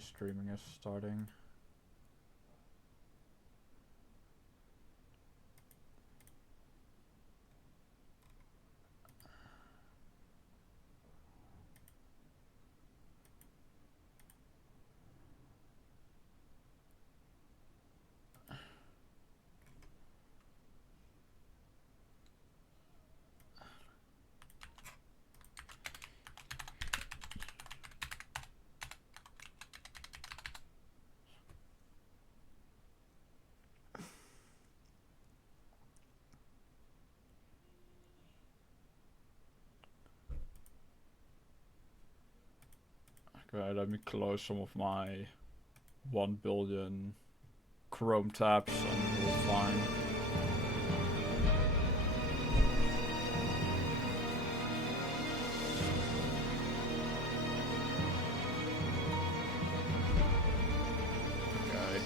streaming is starting. Okay, let me close some of my 1 billion Chrome tabs and we're fine. Okay.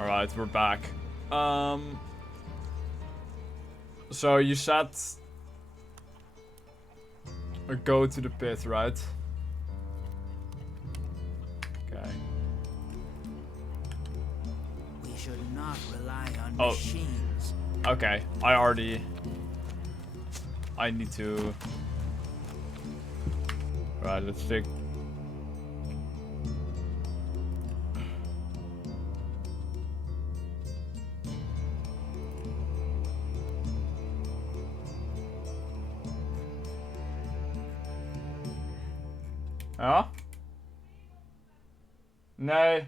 Alright, we're back. So you said go to the pit, right? Okay. We should not rely on machines. Okay, I need to... Right, let's take... Ja? Nee.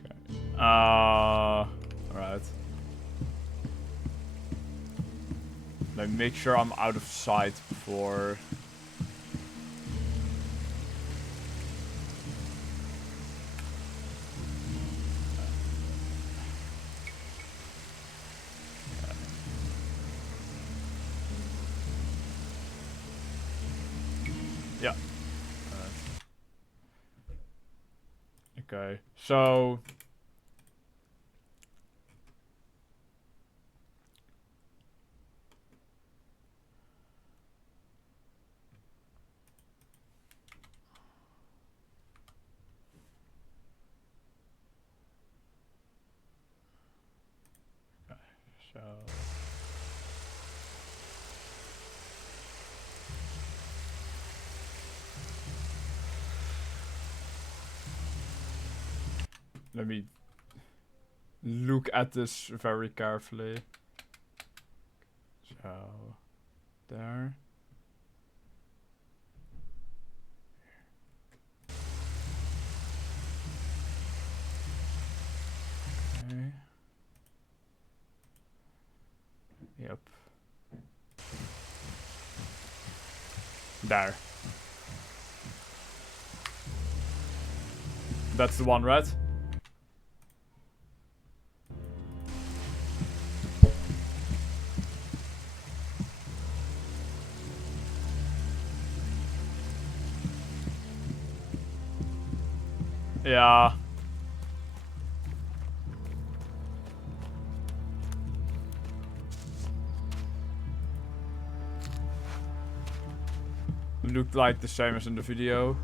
Okay. Alright. Let me make sure I'm out of sight before... Yeah. Okay, so... Okay, so... Let me look at this very carefully. So, there. Okay. Yep. There. That's the one, right? Ja. Looked like the same as in the video.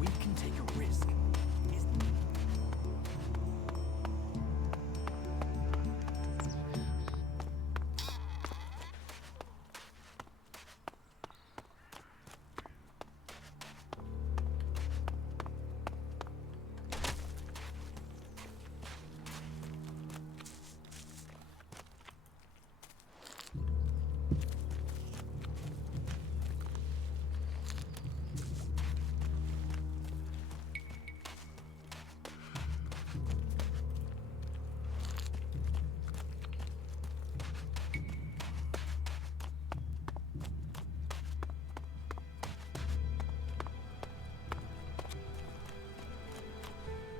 We can take a risk.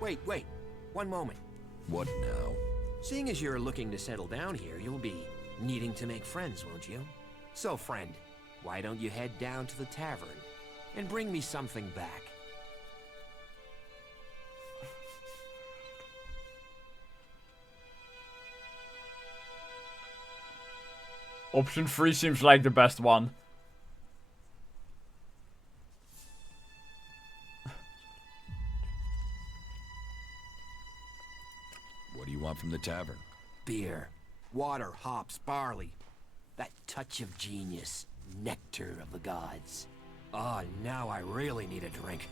Wait. One moment. What now? Seeing as you're looking to settle down here, you'll be needing to make friends, won't you? So, friend, why don't you head down to the tavern and bring me something back? Option 3 seems like the best one. What do you want from the tavern? Beer, water, hops, barley. That touch of genius. Nectar of the gods. Oh, now I really need a drink.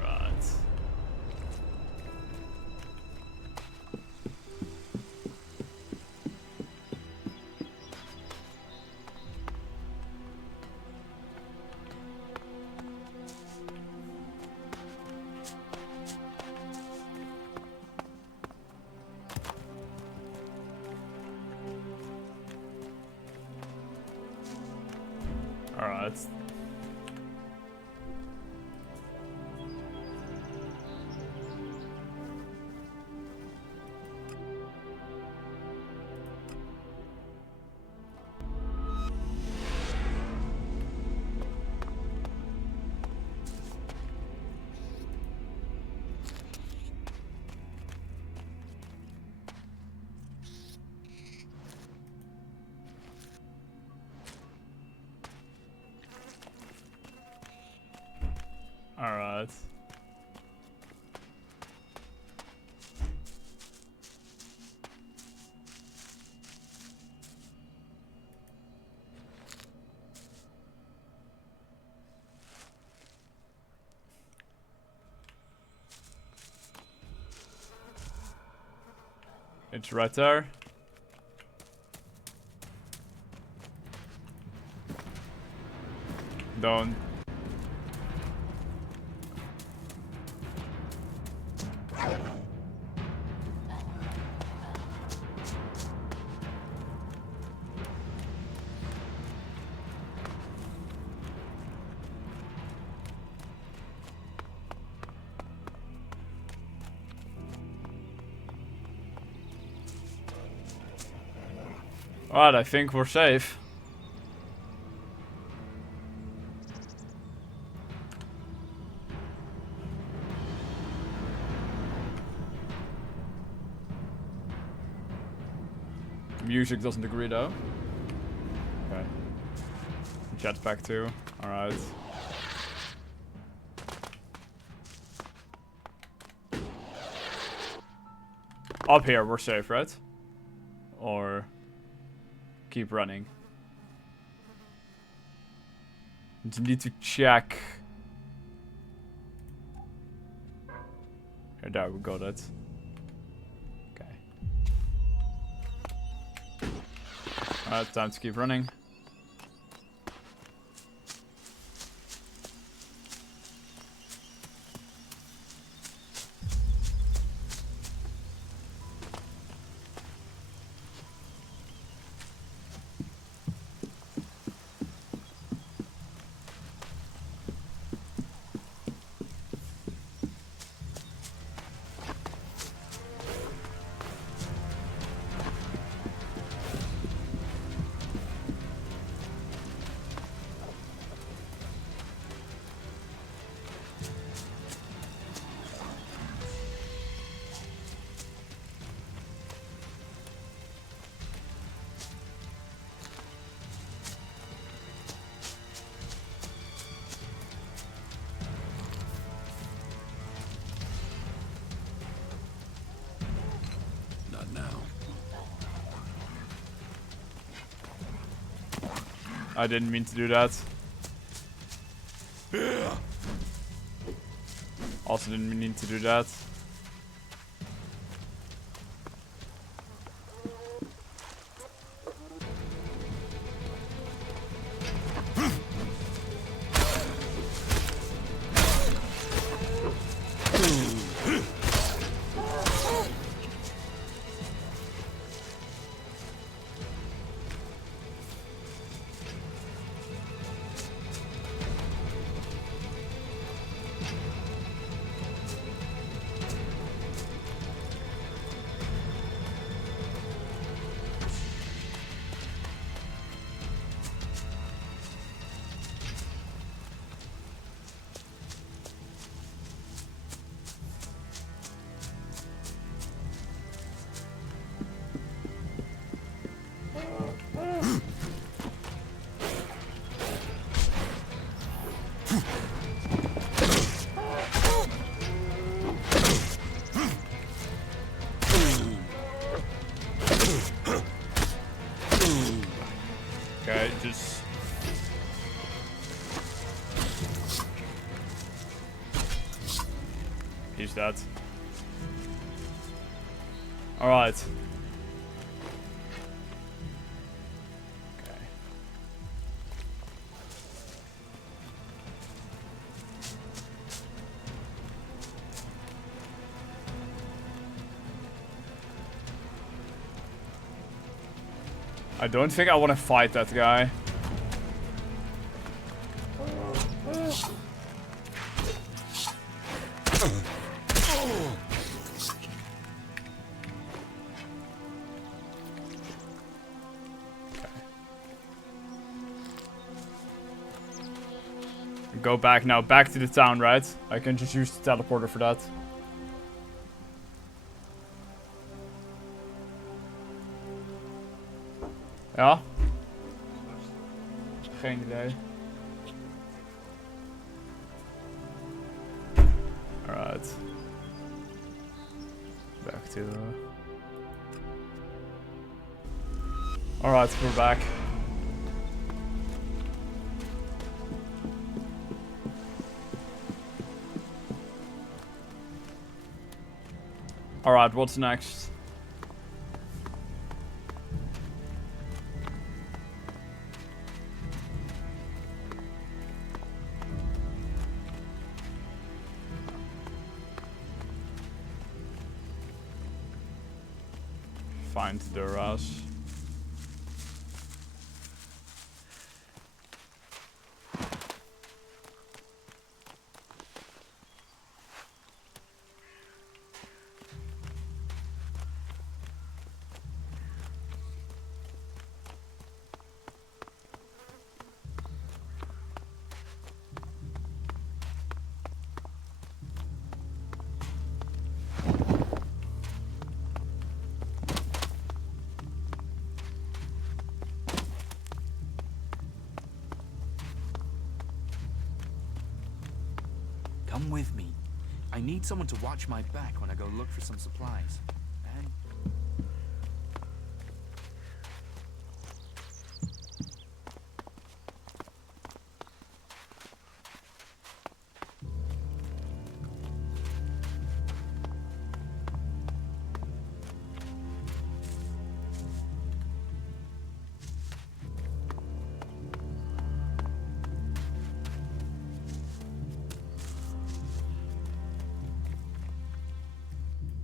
Right. Alright. Alright. It's right there. Don't. Alright, I think we're safe. Music doesn't agree though. Okay. Jetpack too. Alright. Up here, we're safe, right? Or keep running. You need to check. Here, there we got it. Okay. Alright, time to keep running. I didn't mean to do that. Also didn't mean to do that. He's dead. Alright. Okay. I don't think I want to fight that guy. Go back now, back to the town, right? I can just use the teleporter for that. Ja? Geen idee. Alright. Back to... Alright, we're back. Alright, what's next? Find the Ras. Come with me. I need someone to watch my back when I go look for some supplies. And...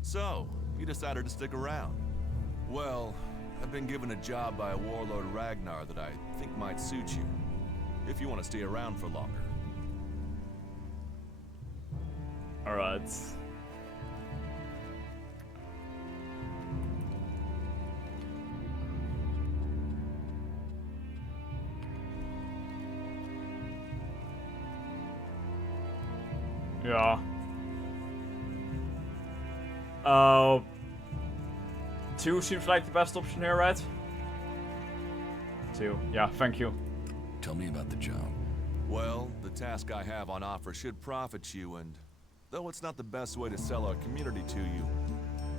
So, you decided to stick around. Well, I've been given a job by Warlord Ragnar that I think might suit you, if you want to stay around for longer. Alright. Yeah. 2 seems like the best option here, right? 2. Yeah, thank you. Tell me about the job. Well, the task I have on offer should profit you, and though it's not the best way to sell our community to you,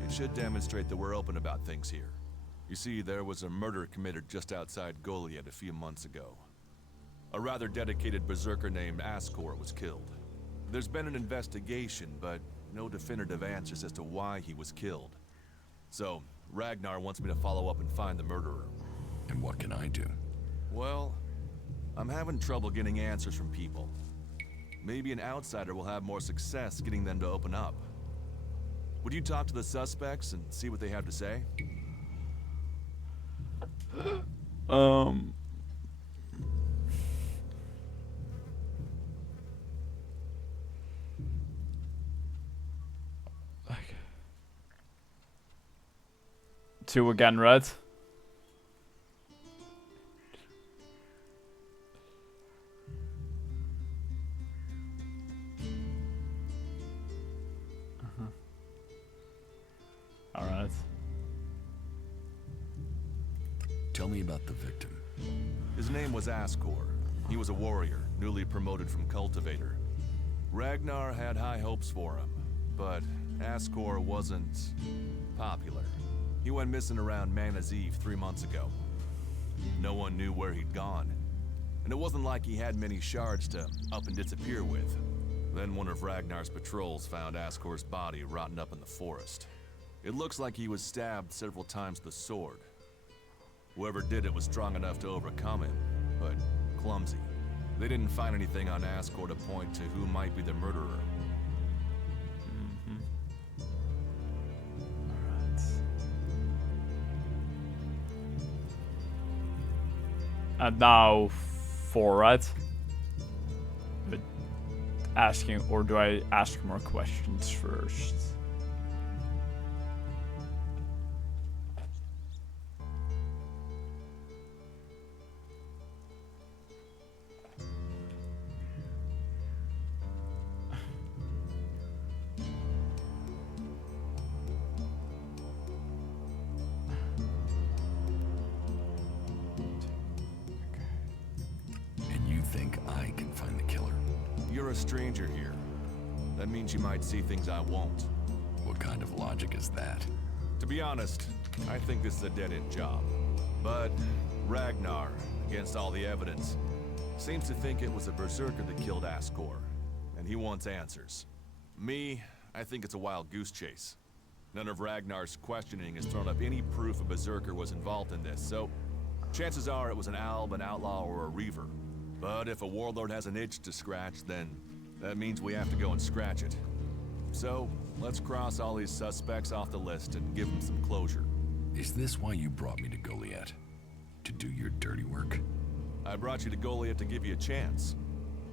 it should demonstrate that we're open about things here. You see, there was a murder committed just outside Goliath a few months ago. A rather dedicated berserker named Ascor was killed. There's been an investigation, but no definitive answers as to why he was killed. So, Ragnar wants me to follow up and find the murderer. And what can I do? Well, I'm having trouble getting answers from people. Maybe an outsider will have more success getting them to open up. Would you talk to the suspects and see what they have to say? Like 2 again, right? Alright. Tell me about the victim. His name was Ascor. He was a warrior, newly promoted from cultivator. Ragnar had high hopes for him, but Ascor wasn't popular. He went missing around Mana's Eve 3 months ago. No one knew where he'd gone, and it wasn't like he had many shards to up and disappear with. Then one of Ragnar's patrols found Askor's body rotten up in the forest. It looks like he was stabbed several times with a sword. Whoever did it was strong enough to overcome him, but clumsy. They didn't find anything on Askor to point to who might be the murderer. Alright. And now 4, right? But asking, or do I ask more questions first? And you think I can find the killer? You're a stranger here. That means you might see things I won't. What kind of logic is that? To be honest, I think this is a dead-end job. But Ragnar, against all the evidence, seems to think it was a berserker that killed Askor, and he wants answers. Me, I think it's a wild goose chase. None of Ragnar's questioning has thrown up any proof a berserker was involved in this, so chances are it was an alb, an outlaw, or a reaver. But if a warlord has an itch to scratch, then that means we have to go and scratch it. So, let's cross all these suspects off the list and give them some closure. Is this why you brought me to Goliath? To do your dirty work? I brought you to Goliath to give you a chance.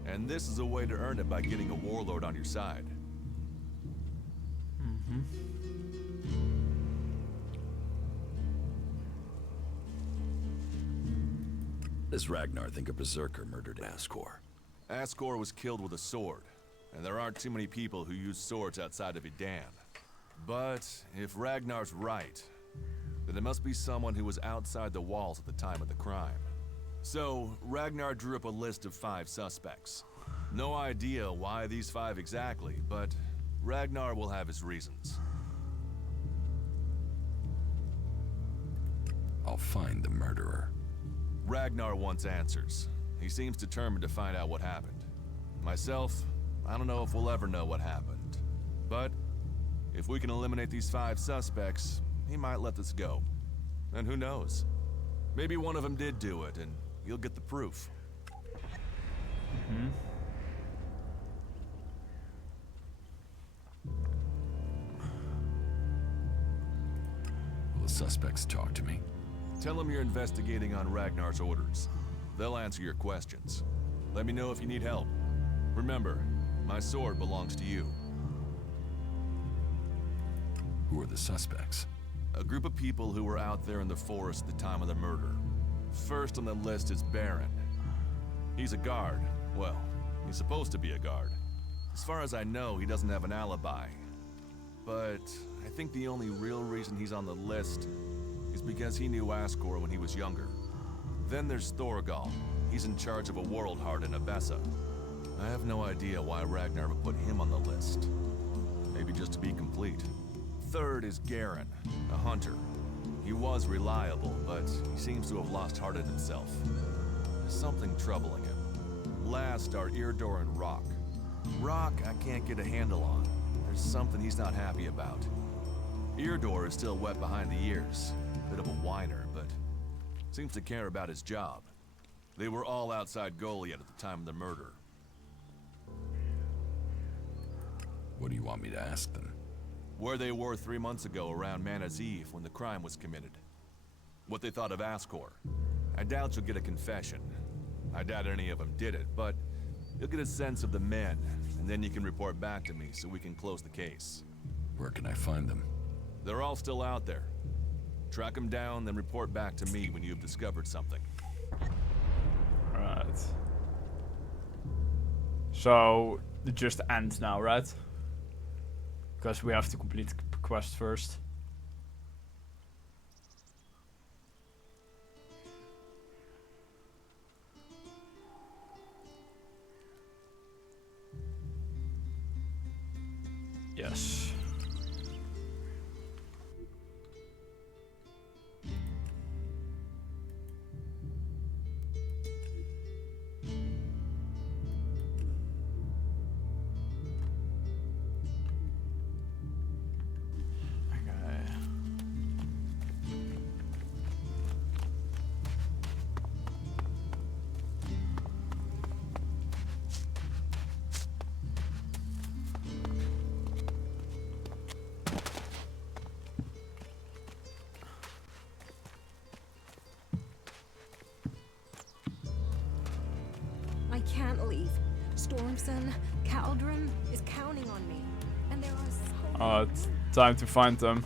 And this is a way to earn it by getting a warlord on your side. Does Ragnar think a berserker murdered Askor? Askor was killed with a sword, and there aren't too many people who use swords outside of Idan. But if Ragnar's right, then it must be someone who was outside the walls at the time of the crime. So, Ragnar drew up a list of 5 suspects. No idea why these 5 exactly, but Ragnar will have his reasons. I'll find the murderer. Ragnar wants answers. He seems determined to find out what happened. Myself, I don't know if we'll ever know what happened. But if we can eliminate these 5 suspects, he might let this go. And who knows? Maybe one of them did do it, and you'll get the proof. Will the suspects talk to me? Tell them you're investigating on Ragnar's orders. They'll answer your questions. Let me know if you need help. Remember, my sword belongs to you. Who are the suspects? A group of people who were out there in the forest at the time of the murder. First on the list is Baron. He's a guard. Well, he's supposed to be a guard. As far as I know, he doesn't have an alibi. But I think the only real reason he's on the list is because he knew Askor when he was younger. Then there's Thorgal. He's in charge of a world heart in Abessa. I have no idea why Ragnar would put him on the list. Maybe just to be complete. Third is Garen, a hunter. He was reliable, but he seems to have lost heart in himself. There's something troubling him. Last are Irdor and Rock. Rock I can't get a handle on. There's something he's not happy about. Irdor is still wet behind the ears. Bit of a whiner, but seems to care about his job. They were all outside Goliath at the time of the murder. What do you want me to ask them? Where they were 3 months ago around Mana's Eve when the crime was committed. What they thought of Askor. I doubt you'll get a confession. I doubt any of them did it, but you'll get a sense of the men, and then you can report back to me so we can close the case. Where can I find them? They're all still out there. Track them down, then report back to me when you've discovered something. Alright. So, it just ends now, right? Because we have to complete the quest first. Yes. Stormson, Caldron is counting on me. And there are so It's time to find them.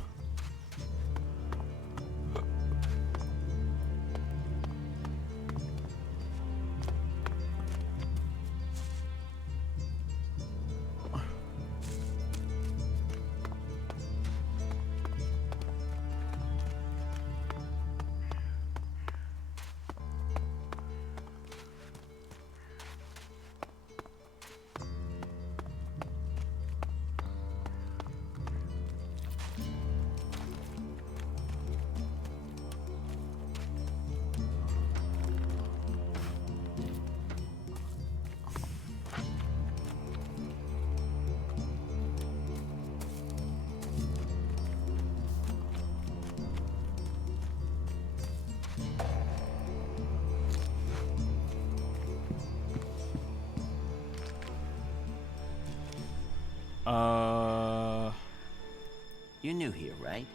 You're new here, right?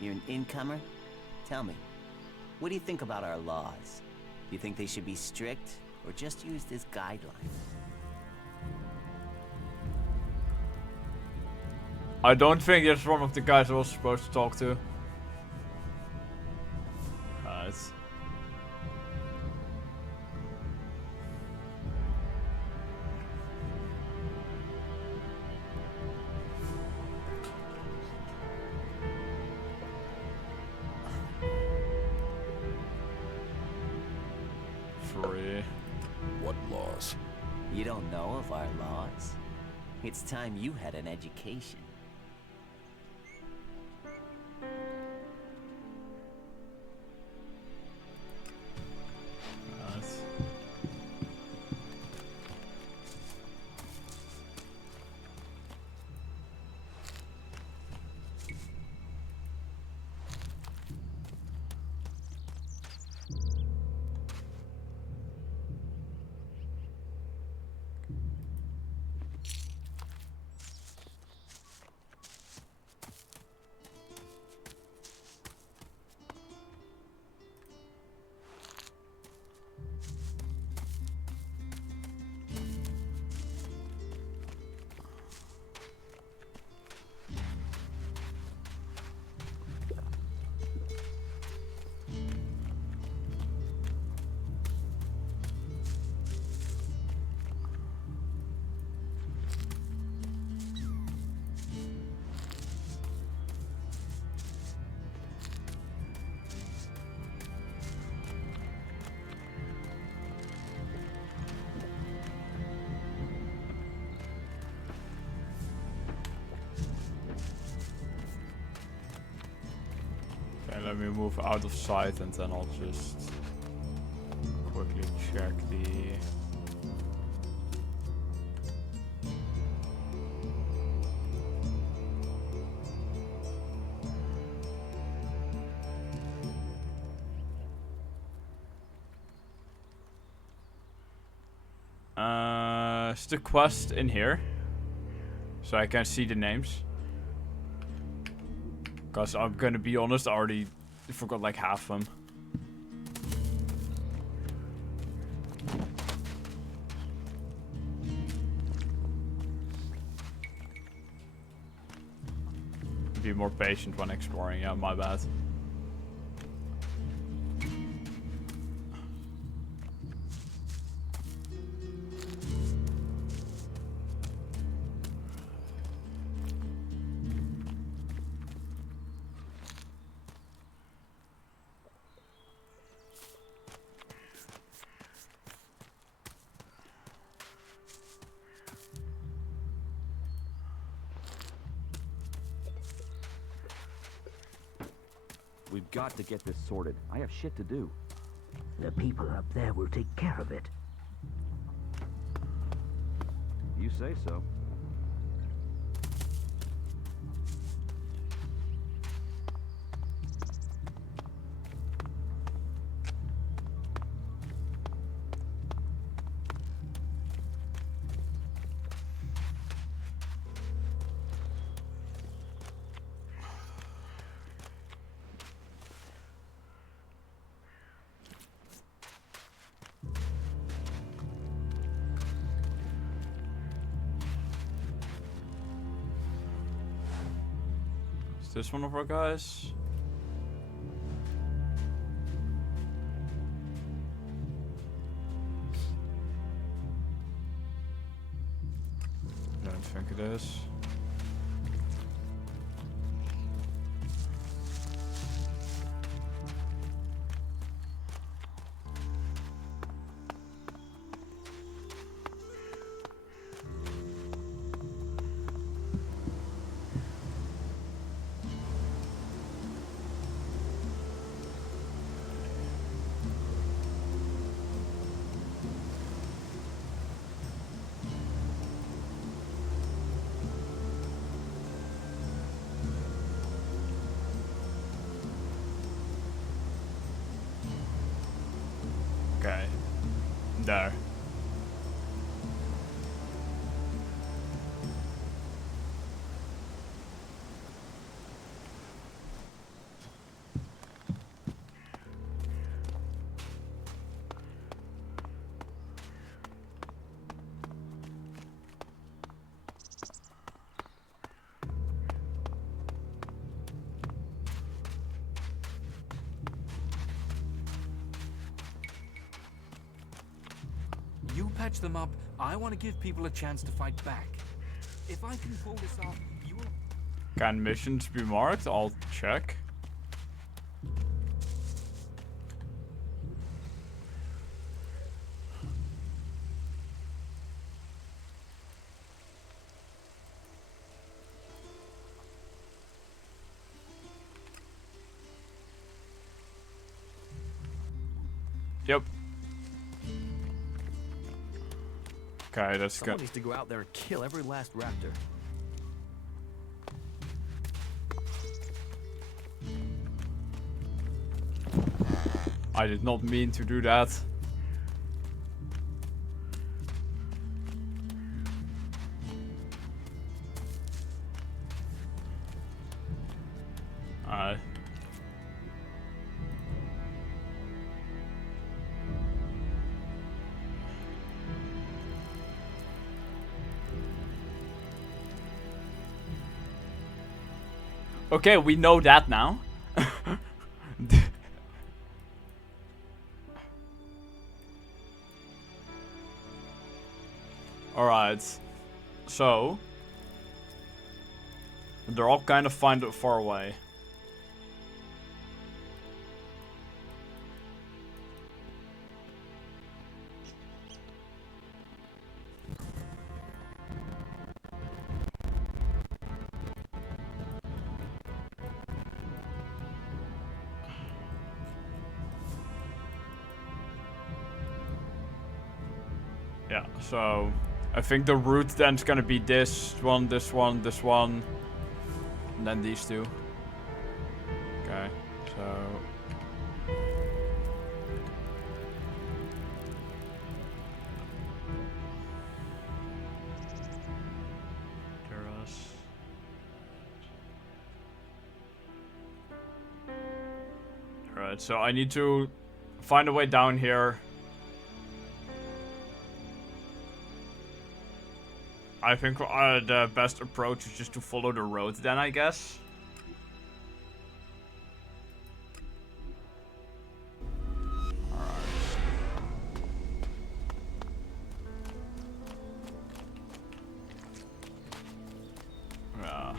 You're an incomer? Tell me, what do you think about our laws? Do you think they should be strict, or just used as guidelines? I don't think it's one of the guys I was supposed to talk to. It's... Free. What laws? You don't know of our laws? It's time you had an education. Nice. Okay, let me move out of sight and then I'll just quickly check the... Is the quest in here? So I can see the names? Because I'm gonna be honest, I already forgot like half of them. Be more patient when exploring, yeah, my bad. We've got to get this sorted. I have shit to do. The people up there will take care of it. You say so. Is this one of our guys? I don't think it is. Okay. There. You patch them up. I want to give people a chance to fight back. If I can pull this off, you will... Can missions be marked? I'll check. Yep. Okay, that's Someone good. needs to go out there and kill every last raptor. I did not mean to do that. Alright. Okay, we know that now. Alright. So. They're all kind of far away. Yeah, so I think the route then is gonna be this one, this one, this one, and then these two. Okay, so alright, so I need to find a way down here. I think the best approach is just to follow the road then, I guess. Yeah.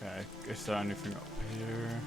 Okay, is there anything up here?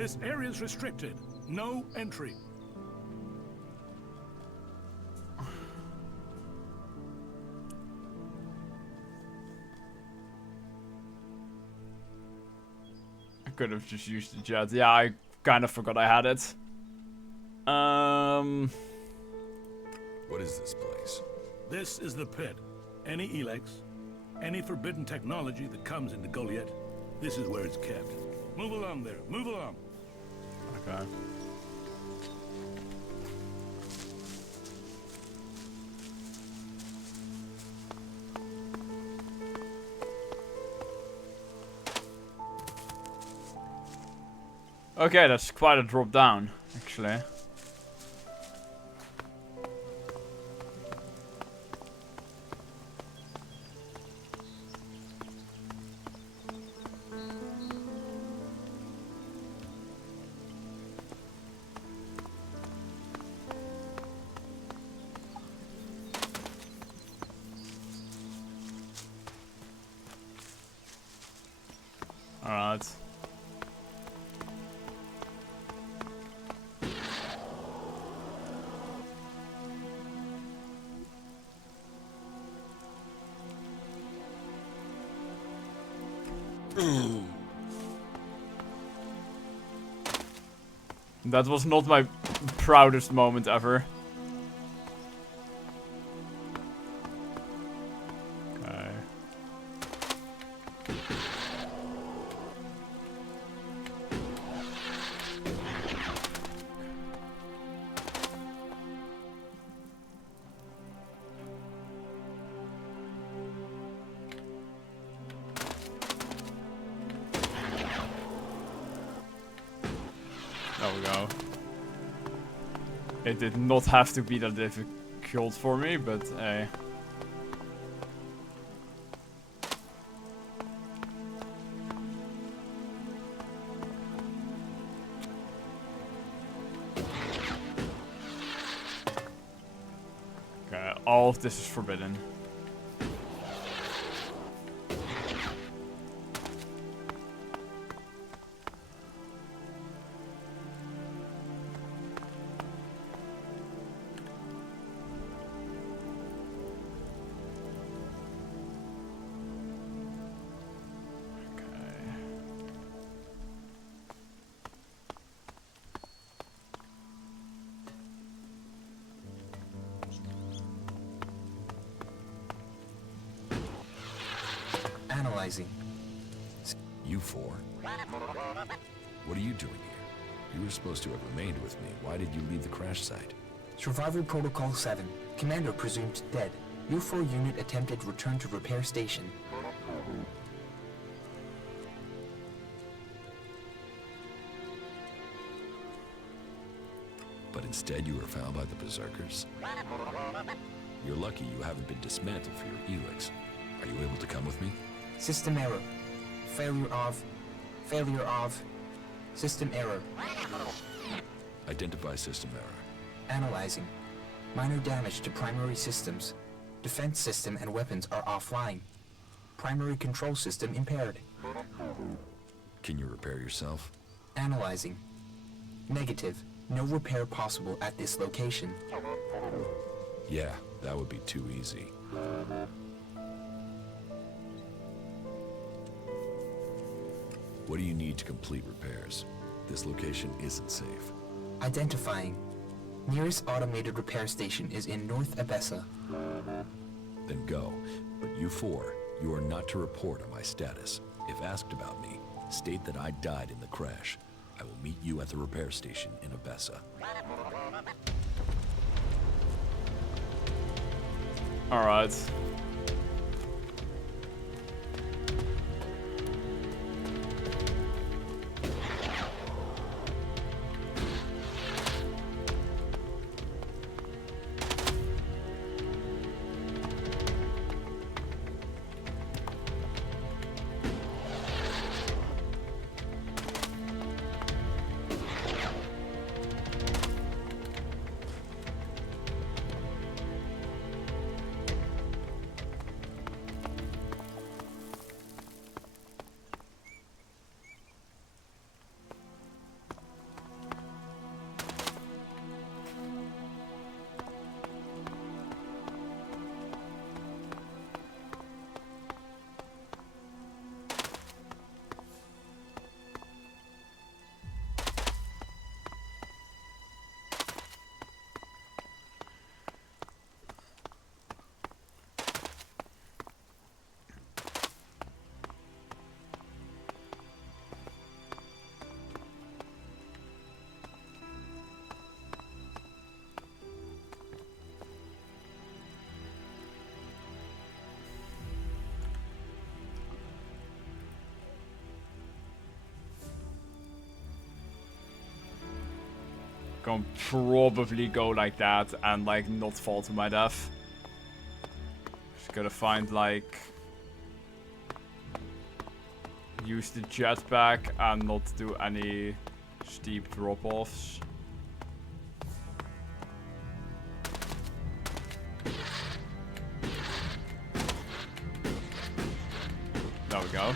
This area's restricted. No entry. I could have just used the jet. Yeah, I kind of forgot I had it. What is this place? This is the pit. Any ELEX, any forbidden technology that comes into Goliath, this is where it's kept. Move along there. Move along. Okay. Okay, that's quite a drop down, actually. Alright. That was not my proudest moment ever. Okay. There we go. It did not have to be that difficult for me, but hey. Okay, all of this is forbidden. Analyzing. You four? What are you doing here? You were supposed to have remained with me. Why did you leave the crash site? Survival Protocol 7. Commander presumed dead. U4 unit attempted return to repair station. But instead you were found by the Berserkers? You're lucky you haven't been dismantled for your ELEX. Are you able to come with me? System error. Failure of. System error. Identify system error. Analyzing. Minor damage to primary systems. Defense system and weapons are offline. Primary control system impaired. Can you repair yourself? Analyzing. Negative. No repair possible at this location. Yeah, that would be too easy. What do you need to complete repairs? This location isn't safe. Identifying. Nearest automated repair station is in North Abessa. Then go. But you four, you are not to report on my status. If asked about me, state that I died in the crash. I will meet you at the repair station in Abessa. Alright. Gonna probably go like that and like not fall to my death. Just gotta find like... use the jetpack and not do any steep drop-offs. There we go.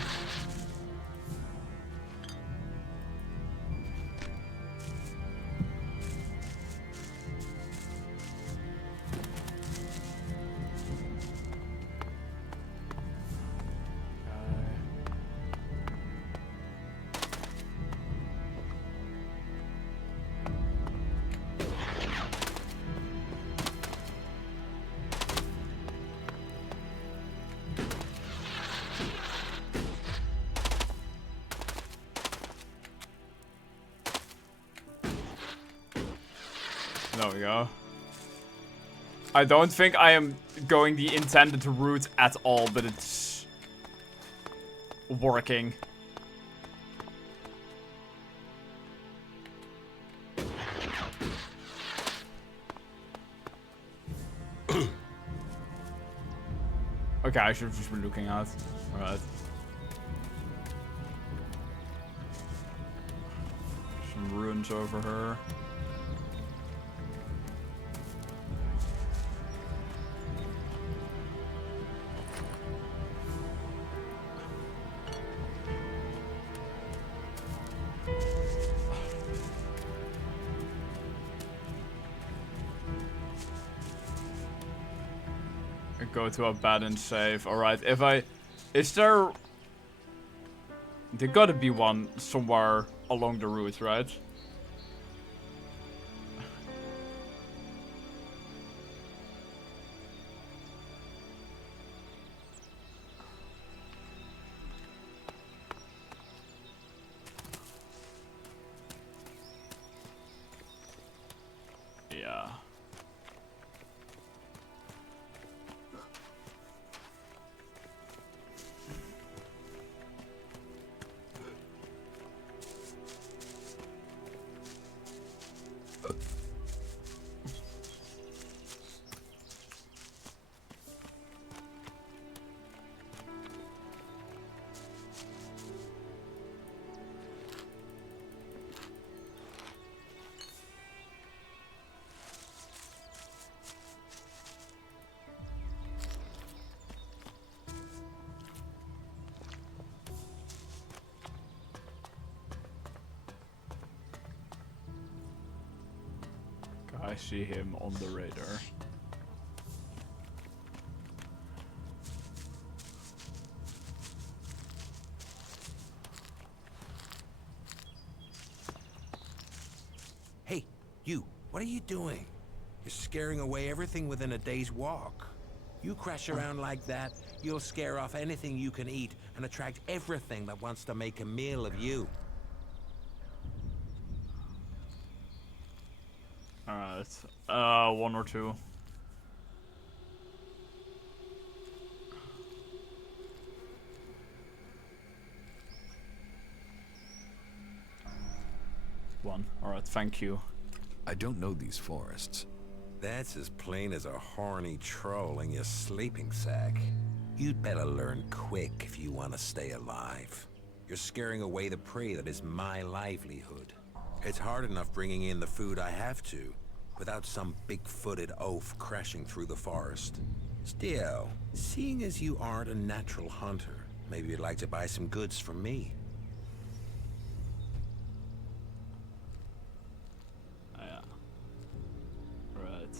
There we go. I don't think I am going the intended route at all, but it's working. Okay, I should have just been looking out. Alright. Some ruins over her. Go to a bed and save. Alright, if I... Is there... There gotta be one somewhere along the route, right? Yeah. I see him on the radar. Hey, you, what are you doing? You're scaring away everything within a day's walk. You crash around like that, you'll scare off anything you can eat and attract everything that wants to make a meal of you. Alright, one or two. One. Alright, thank you. I don't know these forests. That's as plain as a horny troll in your sleeping sack. You'd better learn quick if you want to stay alive. You're scaring away the prey that is my livelihood. It's hard enough bringing in the food I have to, without some big-footed oaf crashing through the forest. Still, seeing as you aren't a natural hunter, maybe you'd like to buy some goods from me. Yeah. Right.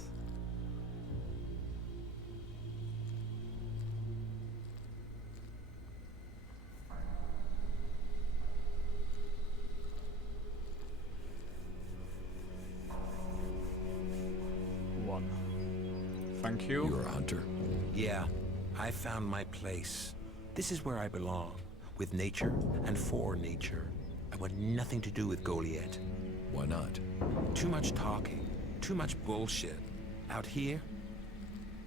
One. Thank you. You're a hunter? Yeah, I found my place. This is where I belong, with nature and for nature. I want nothing to do with Goliath. Why not? Too much talking, too much bullshit. Out here,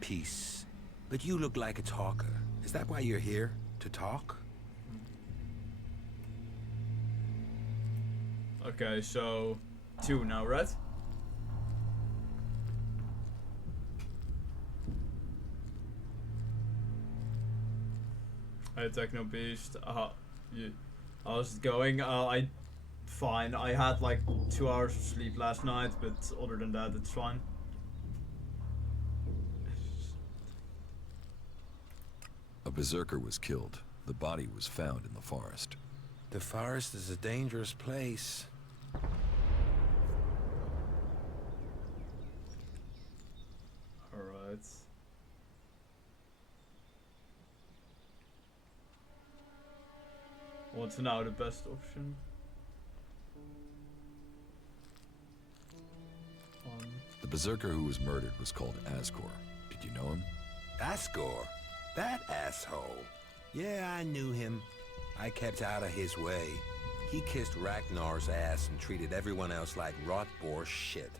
peace. But you look like a talker. Is that why you're here? To talk? Okay, so 2 now, right? Hi, Techno Beast. How's it going? Fine. I had like 2 hours of sleep last night, but other than that, it's fine. A berserker was killed. The body was found in the forest. The forest is a dangerous place. Alright. What's now the best option? The berserker who was murdered was called Asgore. Did you know him? Asgore? That asshole. Yeah, I knew him. I kept out of his way. He kissed Ragnar's ass and treated everyone else like rot boar shit.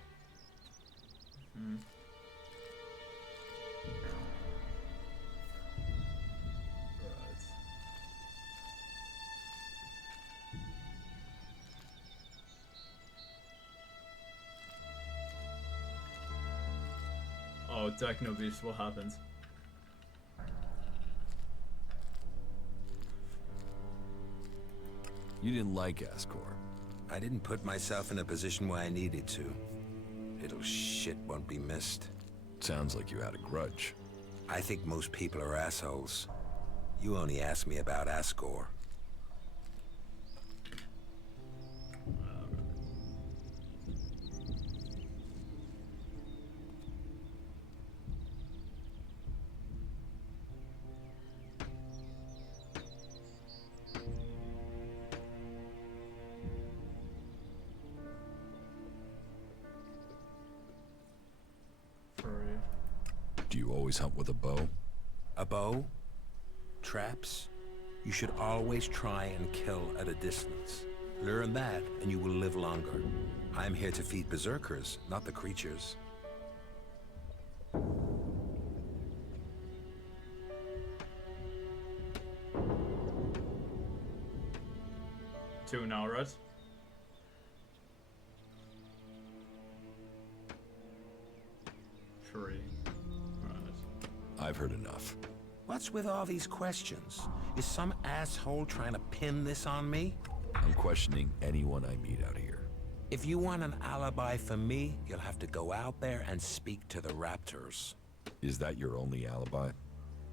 Oh, Techno Beast, what happened? You didn't like Asgore. I didn't put myself in a position where I needed to. Little shit won't be missed. Sounds like you had a grudge. I think most people are assholes. You only asked me about Asgore. Do you always hunt with a bow? A bow? Traps? You should always try and kill at a distance. Learn that, and you will live longer. I'm here to feed berserkers, not the creatures. Two now, right? Three. I've heard enough. What's with all these questions? Is some asshole trying to pin this on me? I'm questioning anyone I meet out here. If you want an alibi for me, you'll have to go out there and speak to the raptors. Is that your only alibi?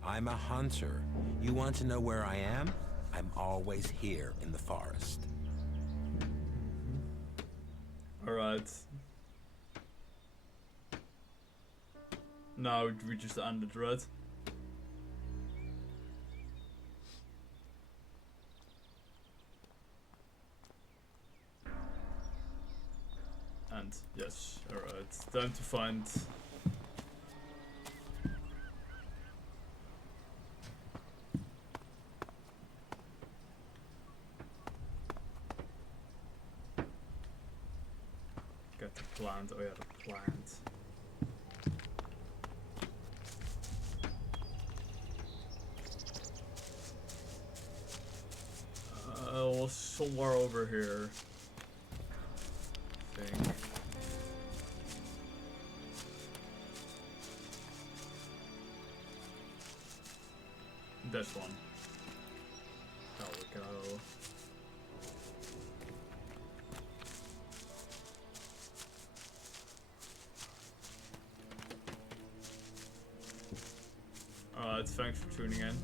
I'm a hunter. You want to know where I am? I'm always here in the forest. Alright. Now we just ended, right? And yes, alright. Time to find get the plant. Oh yeah, the plant. Was somewhere over here. I think. This one. There we go. Alright, thanks for tuning in.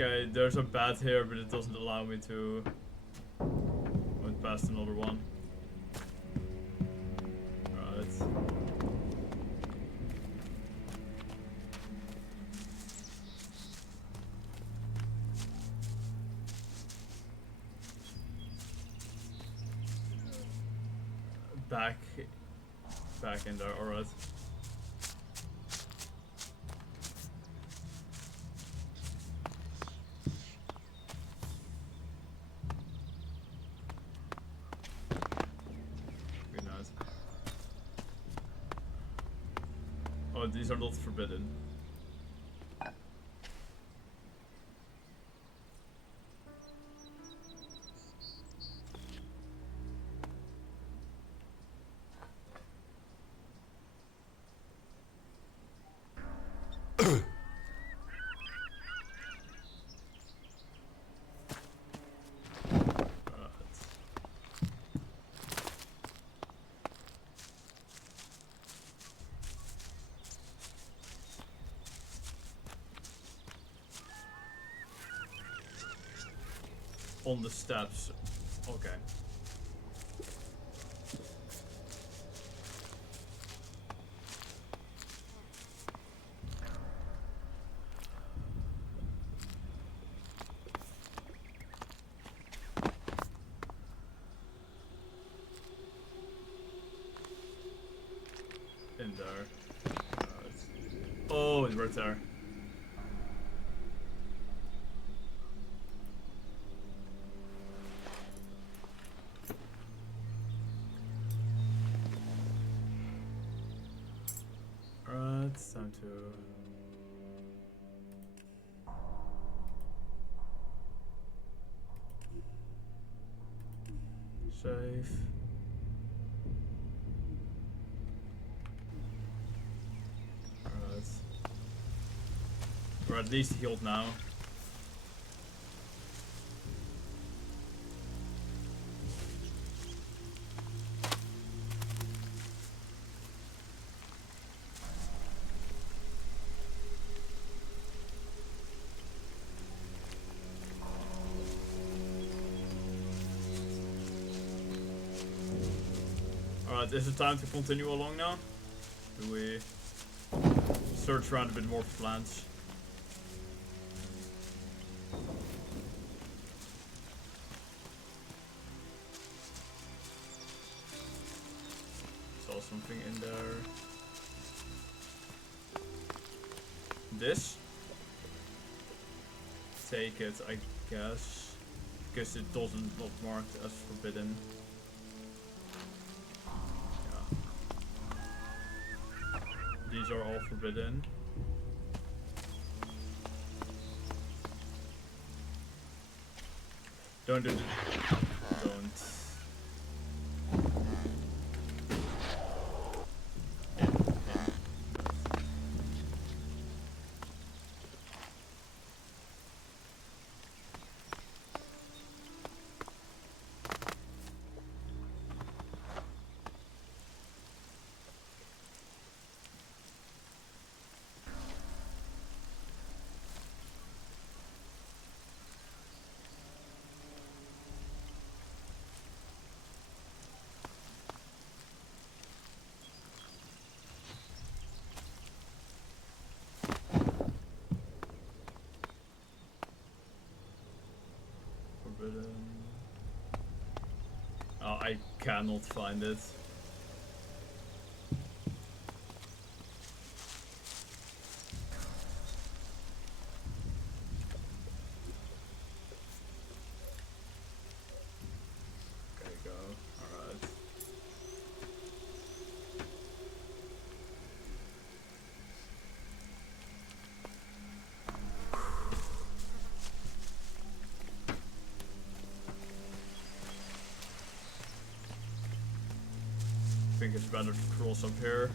Okay, there's a bat here, but it doesn't allow me to went past another one. Alright. Back in there, alright. these are not forbidden. On the steps. Okay. In there. Oh, it's right there. It's time to save. Alright. We're at least healed now. Alright, is it time to continue along now? Do we search around a bit more for plants? Saw something in there. This? Take it, I guess. Because it doesn't not marked as forbidden. These are all forbidden. Don't do it. Don't. Oh, I cannot find it. Okay, go. Alright. I think it's better to cross up here.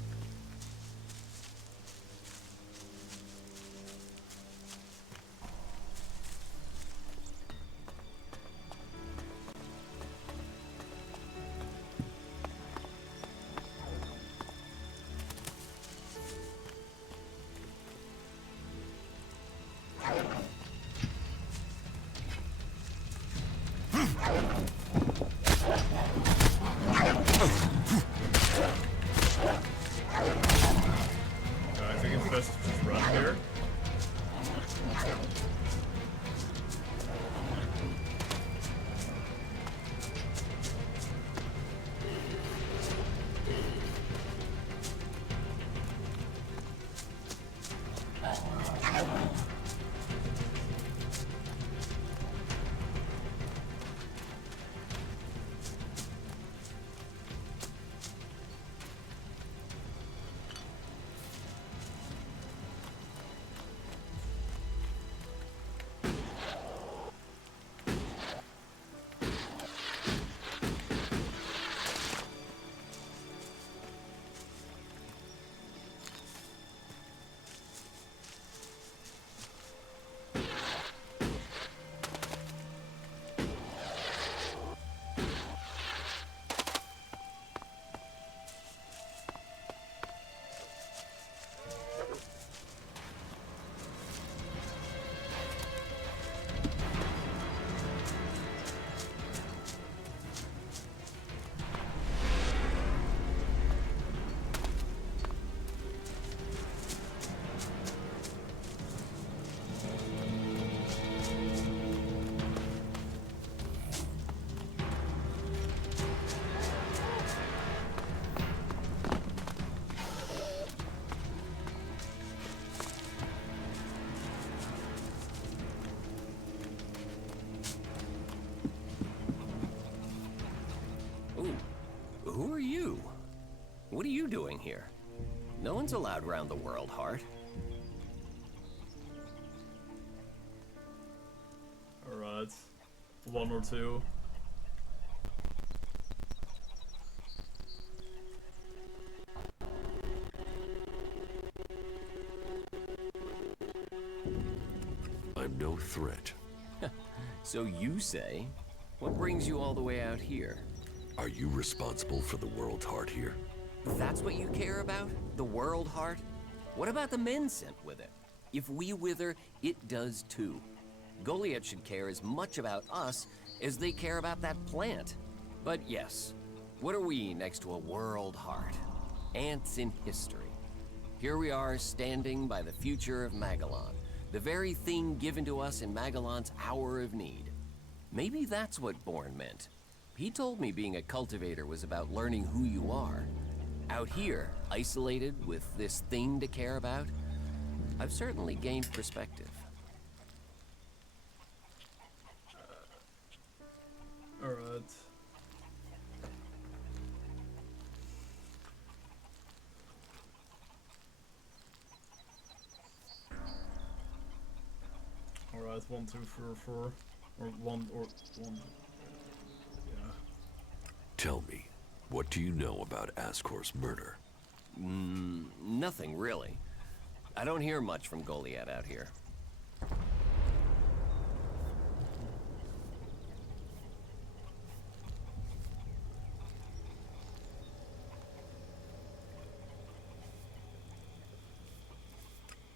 here. No one's allowed around the World Heart. Alright. 1 or 2. I'm no threat. So you say? What brings you all the way out here? Are you responsible for the World Heart here? That's what you care about? The World Heart? What about the men sent with it? If we wither, it does too. Goliath should care as much about us as they care about that plant. But yes, what are we next to a World Heart? Ants in history. Here we are standing by the future of Magellan, the very thing given to us in Magellan's hour of need. Maybe that's what Bourne meant. He told me being a cultivator was about learning who you are. Out here, isolated with this thing to care about, I've certainly gained perspective. Alright. Alright, 1, 2, 3, 4. Or 1 or 1. Yeah. Tell me, what do you know about Ascor's murder? Nothing really. I don't hear much from Goliath out here.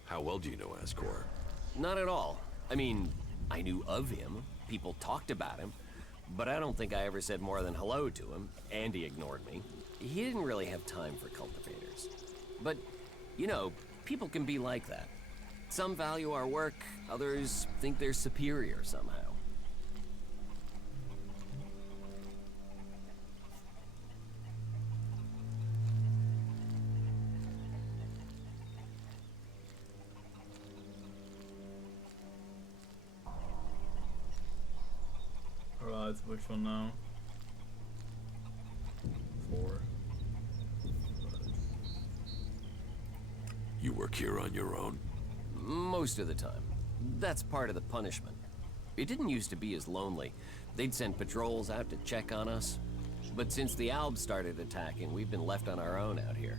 How well do you know Ascor? Not at all. I mean, I knew of him. People talked about him. But I don't think I ever said more than hello to him, and he ignored me. He didn't really have time for cultivators. But, you know, people can be like that. Some value our work, others think they're superior somehow. Alright, which one now? 4. You work here on your own? Most of the time. That's part of the punishment. It didn't used to be as lonely. They'd send patrols out to check on us. But since the Albs started attacking, we've been left on our own out here.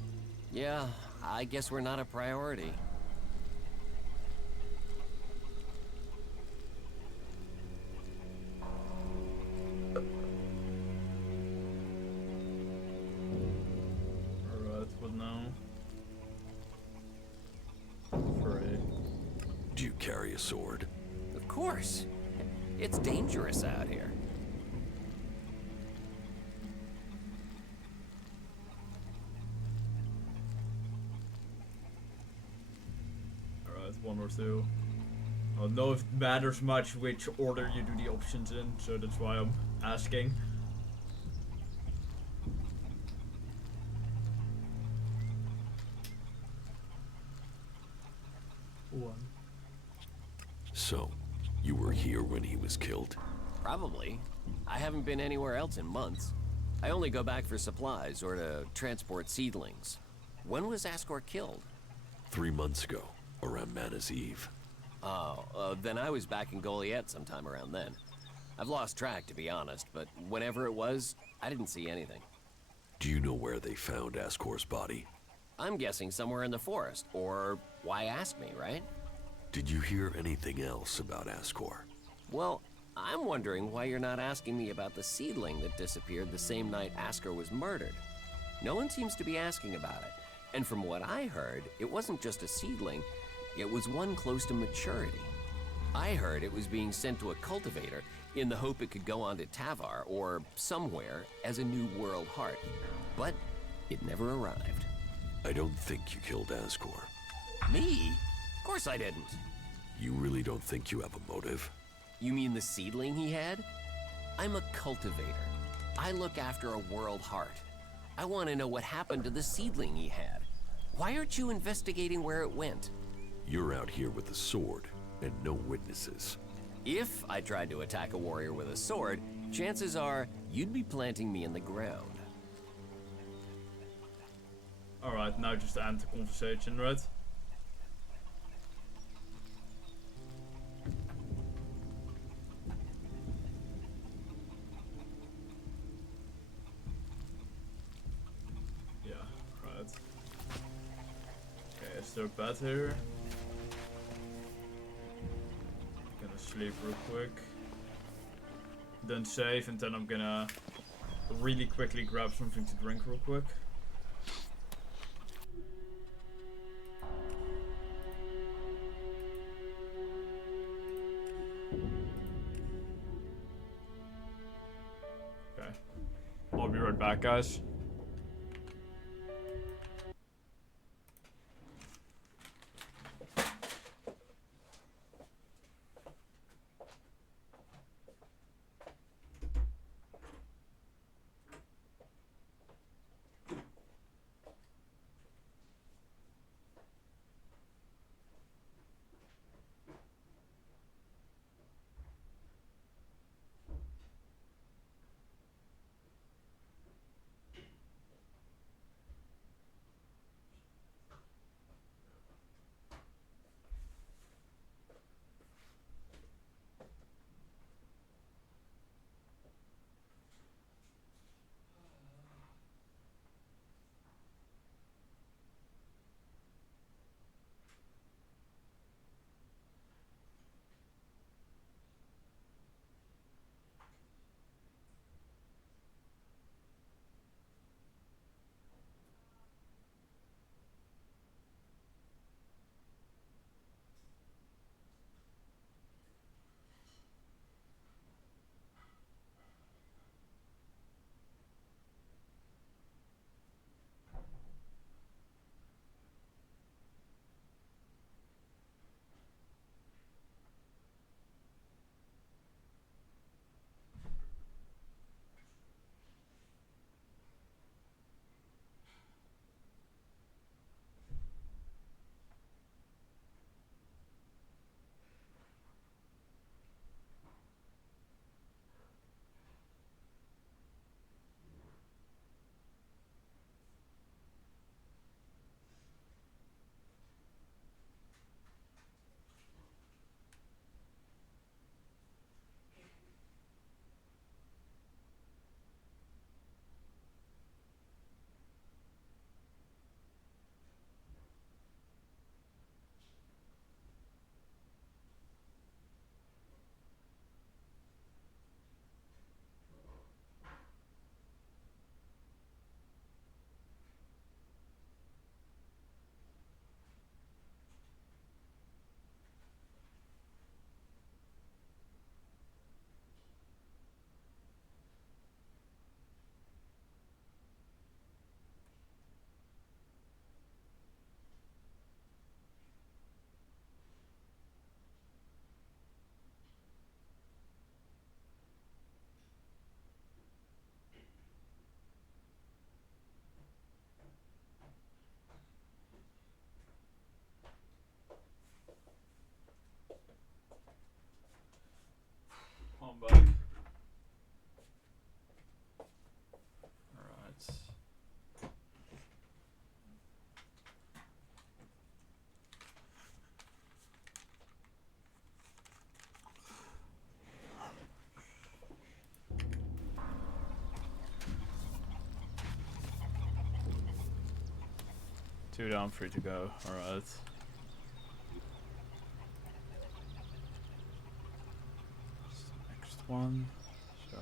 Yeah, I guess we're not a priority. Alright, what now? 3. Do you carry a sword? Of course. It's dangerous out here. Alright, 1 or 2. I don't know if it matters much which order you do the options in, so that's why I'm asking. So, you were here when he was killed? Probably. I haven't been anywhere else in months. I only go back for supplies or to transport seedlings. When was Ascor killed? 3 months ago, around Mana's Eve. Oh, then I was back in Goliath sometime around then. I've lost track, to be honest, but whenever it was, I didn't see anything. Do you know where they found Ascor's body? I'm guessing somewhere in the forest, or why ask me, right? Did you hear anything else about Ascor? Well, I'm wondering why you're not asking me about the seedling that disappeared the same night Ascor was murdered. No one seems to be asking about it, and from what I heard, it wasn't just a seedling, it was one close to maturity. I heard it was being sent to a cultivator in the hope it could go on to Tavar or somewhere as a new World Heart, but it never arrived. I don't think you killed Ascor. Me? Of course I didn't. You really don't think you have a motive? You mean the seedling he had? I'm a cultivator. I look after a World Heart. I want to know what happened to the seedling he had. Why aren't you investigating where it went? You're out here with a sword, and no witnesses. If I tried to attack a warrior with a sword, chances are you'd be planting me in the ground. Alright, now just to end the conversation, right? Yeah, right. Okay, is there a bed here? Gonna sleep real quick. Then save, and then I'm gonna really quickly grab something to drink real quick. Okay. I'll be right back, guys. I'm back. Alright. Two down, free to go. Alright. Next one. So.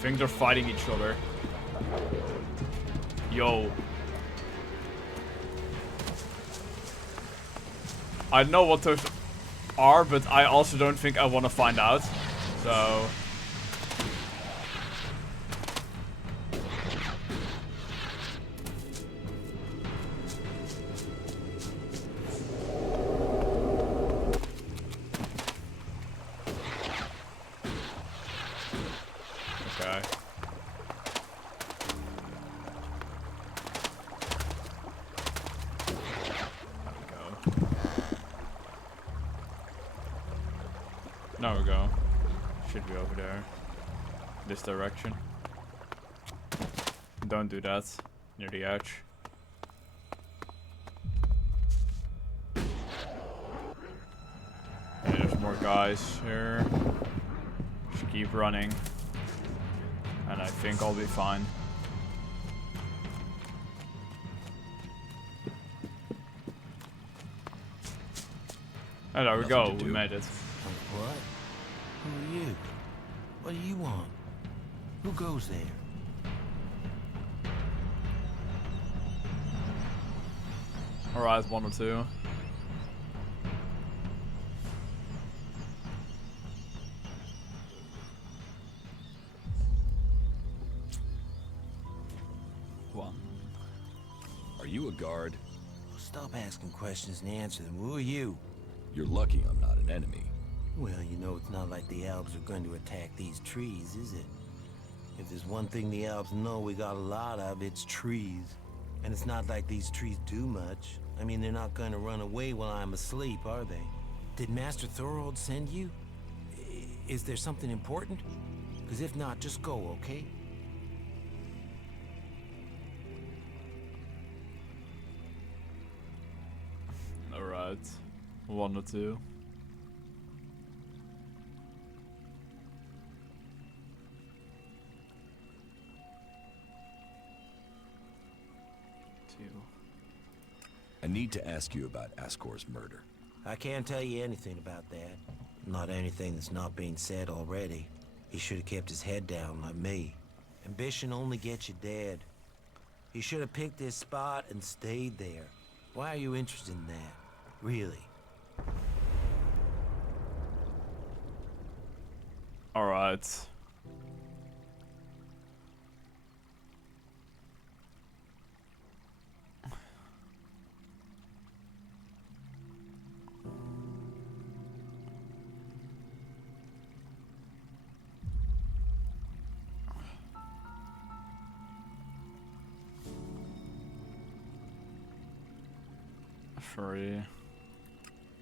think they're fighting each other. Yo. I know what those are, but I also don't think I want to find out. So... Okay. There we go. Should be over there. This direction. Don't do that. Near the edge. Okay, there's more guys here. Just keep running. And I think I'll be fine. And there we go. We made it. What? Who are you? What do you want? Who goes there? Alright, 1 or 2. Are you a guard? Stop asking questions and answer them. Who are you? You're lucky I'm not an enemy. Well, you know it's not like the Alps are going to attack these trees, is it? If there's one thing the Alps know we got a lot of, it's trees. And it's not like these trees do much. I mean, they're not going to run away while I'm asleep, are they? Did Master Thorold send you? Is there something important? Because if not, just go, okay? Alright. 1 or 2. I need to ask you about Ascor's murder. I can't tell you anything about that. Not anything that's not being said already. He should have kept his head down like me. Ambition only gets you dead. He should have picked this spot and stayed there. Why are you interested in that? Really? Alright. Sorry.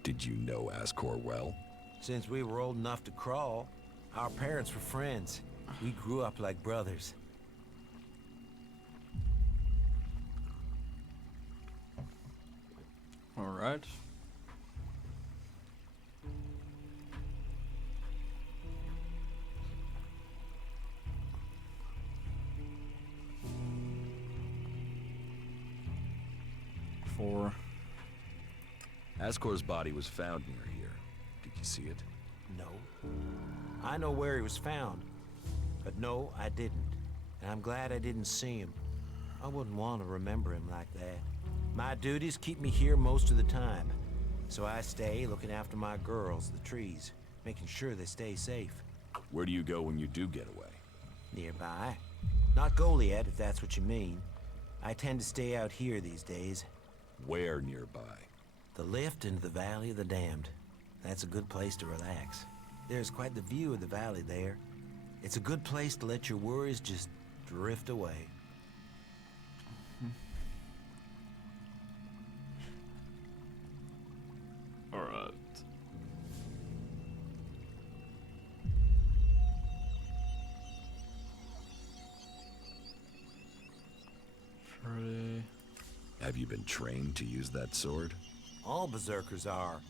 Did you know Ascor well? Since we were old enough to crawl, our parents were friends. We grew up like brothers. All right. Four. Ascor's body was found near here. Did you see it? No. I know where he was found. But no, I didn't. And I'm glad I didn't see him. I wouldn't want to remember him like that. My duties keep me here most of the time. So I stay looking after my girls, the trees, making sure they stay safe. Where do you go when you do get away? Nearby. Not Goliad, if that's what you mean. I tend to stay out here these days. Where nearby? The lift into the Valley of the Damned. That's a good place to relax. There's quite the view of the valley there. It's a good place to let your worries just drift away. All right. Ready. Have you been trained to use that sword? All berserkers are.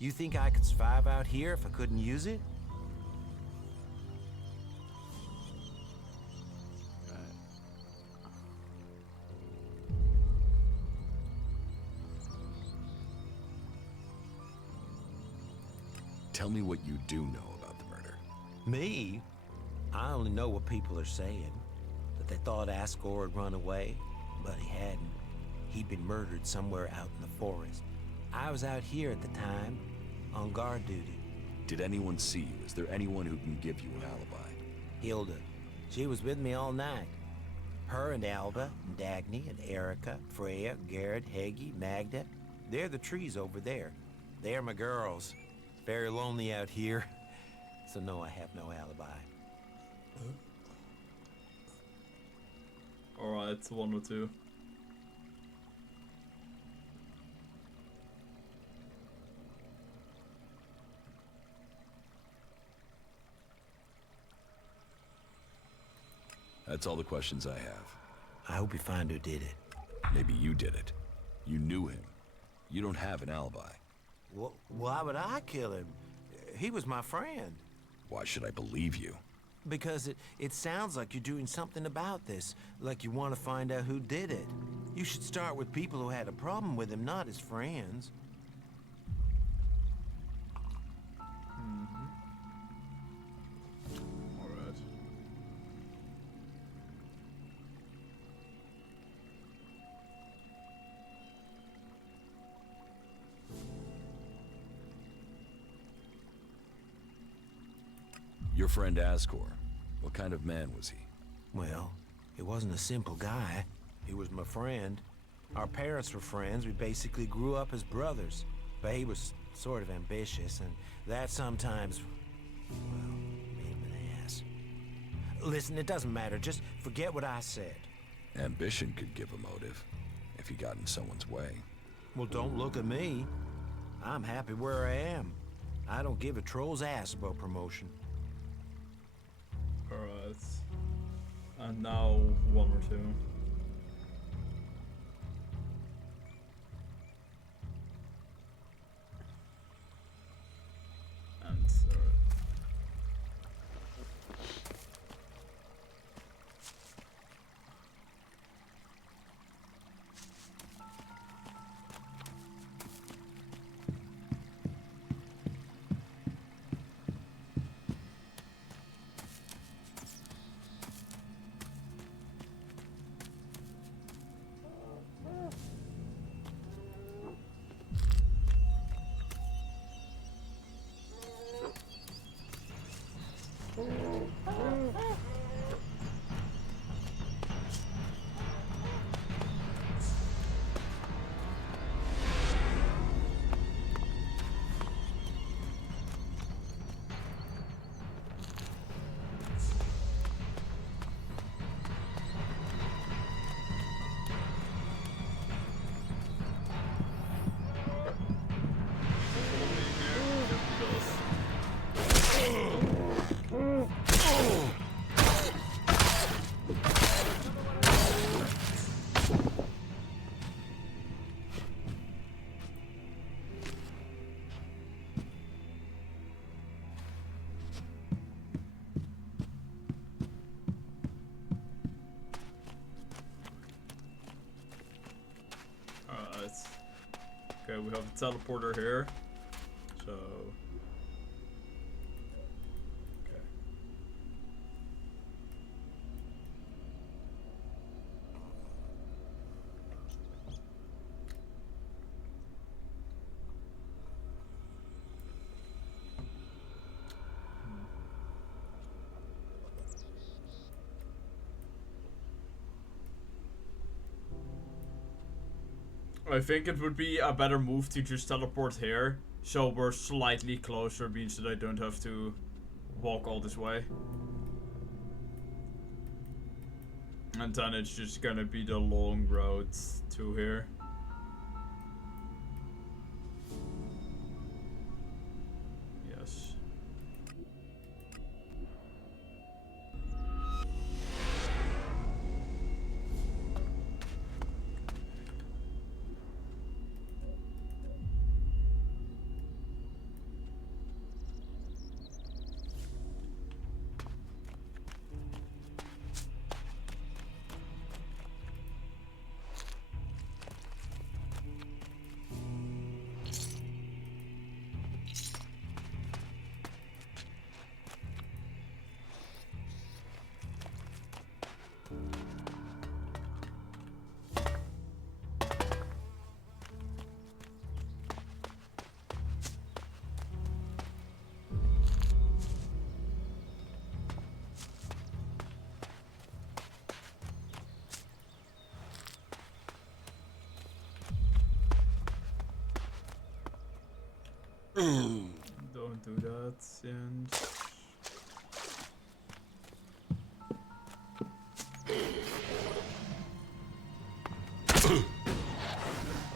You think I could survive out here if I couldn't use it? Tell me what you do know about the murder. Me? I only know what people are saying. That they thought Ascor had run away, but he hadn't. He'd been murdered somewhere out in the forest. I was out here at the time, on guard duty. Did anyone see you? Is there anyone who can give you an alibi? Hilda. She was with me all night. Her and Alba, and Dagny, and Erica, Freya, Garrett, Heggie, Magda. They're the trees over there. They're my girls. Very lonely out here. So no, I have no alibi. Alright, 1 or 2. That's all the questions I have. I hope you find who did it. Maybe you did it. You knew him. You don't have an alibi. Well, why would I kill him? He was my friend. Why should I believe you? Because it sounds like you're doing something about this. Like you want to find out who did it. You should start with people who had a problem with him, not his friends. Alright. Your friend Ascor, what kind of man was he? Well, he wasn't a simple guy. He was my friend. Our parents were friends. We basically grew up as brothers. But he was sort of ambitious, and that sometimes, well, made him an ass. Listen, it doesn't matter. Just forget what I said. Ambition could give a motive, if he got in someone's way. Well, don't look at me. I'm happy where I am. I don't give a troll's ass about promotion. Alright. And now 1 or 2. And third. Okay, we have a teleporter here. So... Okay. I think it would be a better move to just teleport here, so we're slightly closer, means that I don't have to walk all this way. And then it's just gonna be the long road to here. Yes. Don't do that, and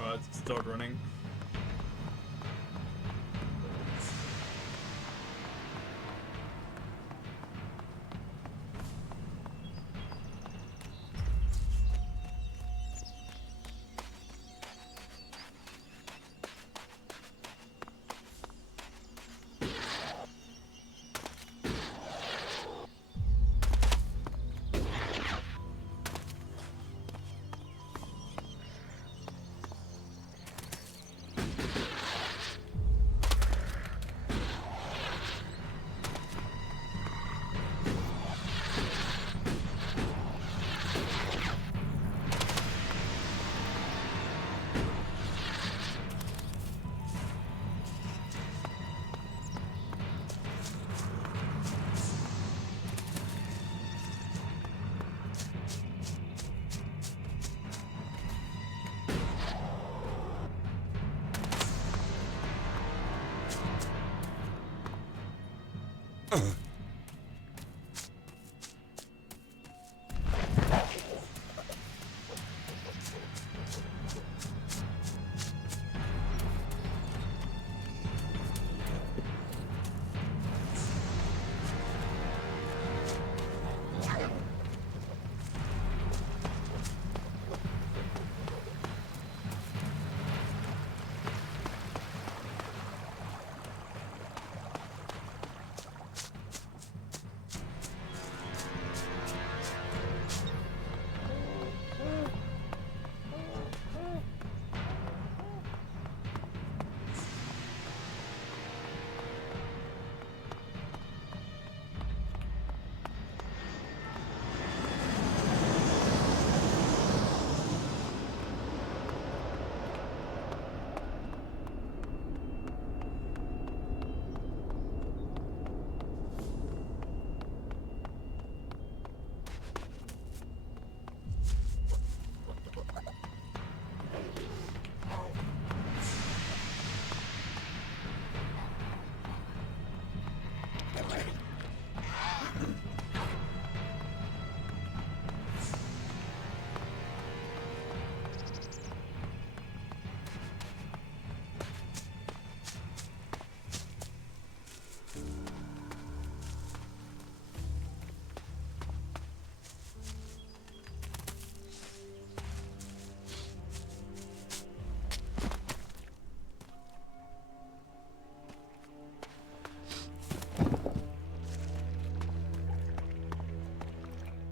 alright, start running.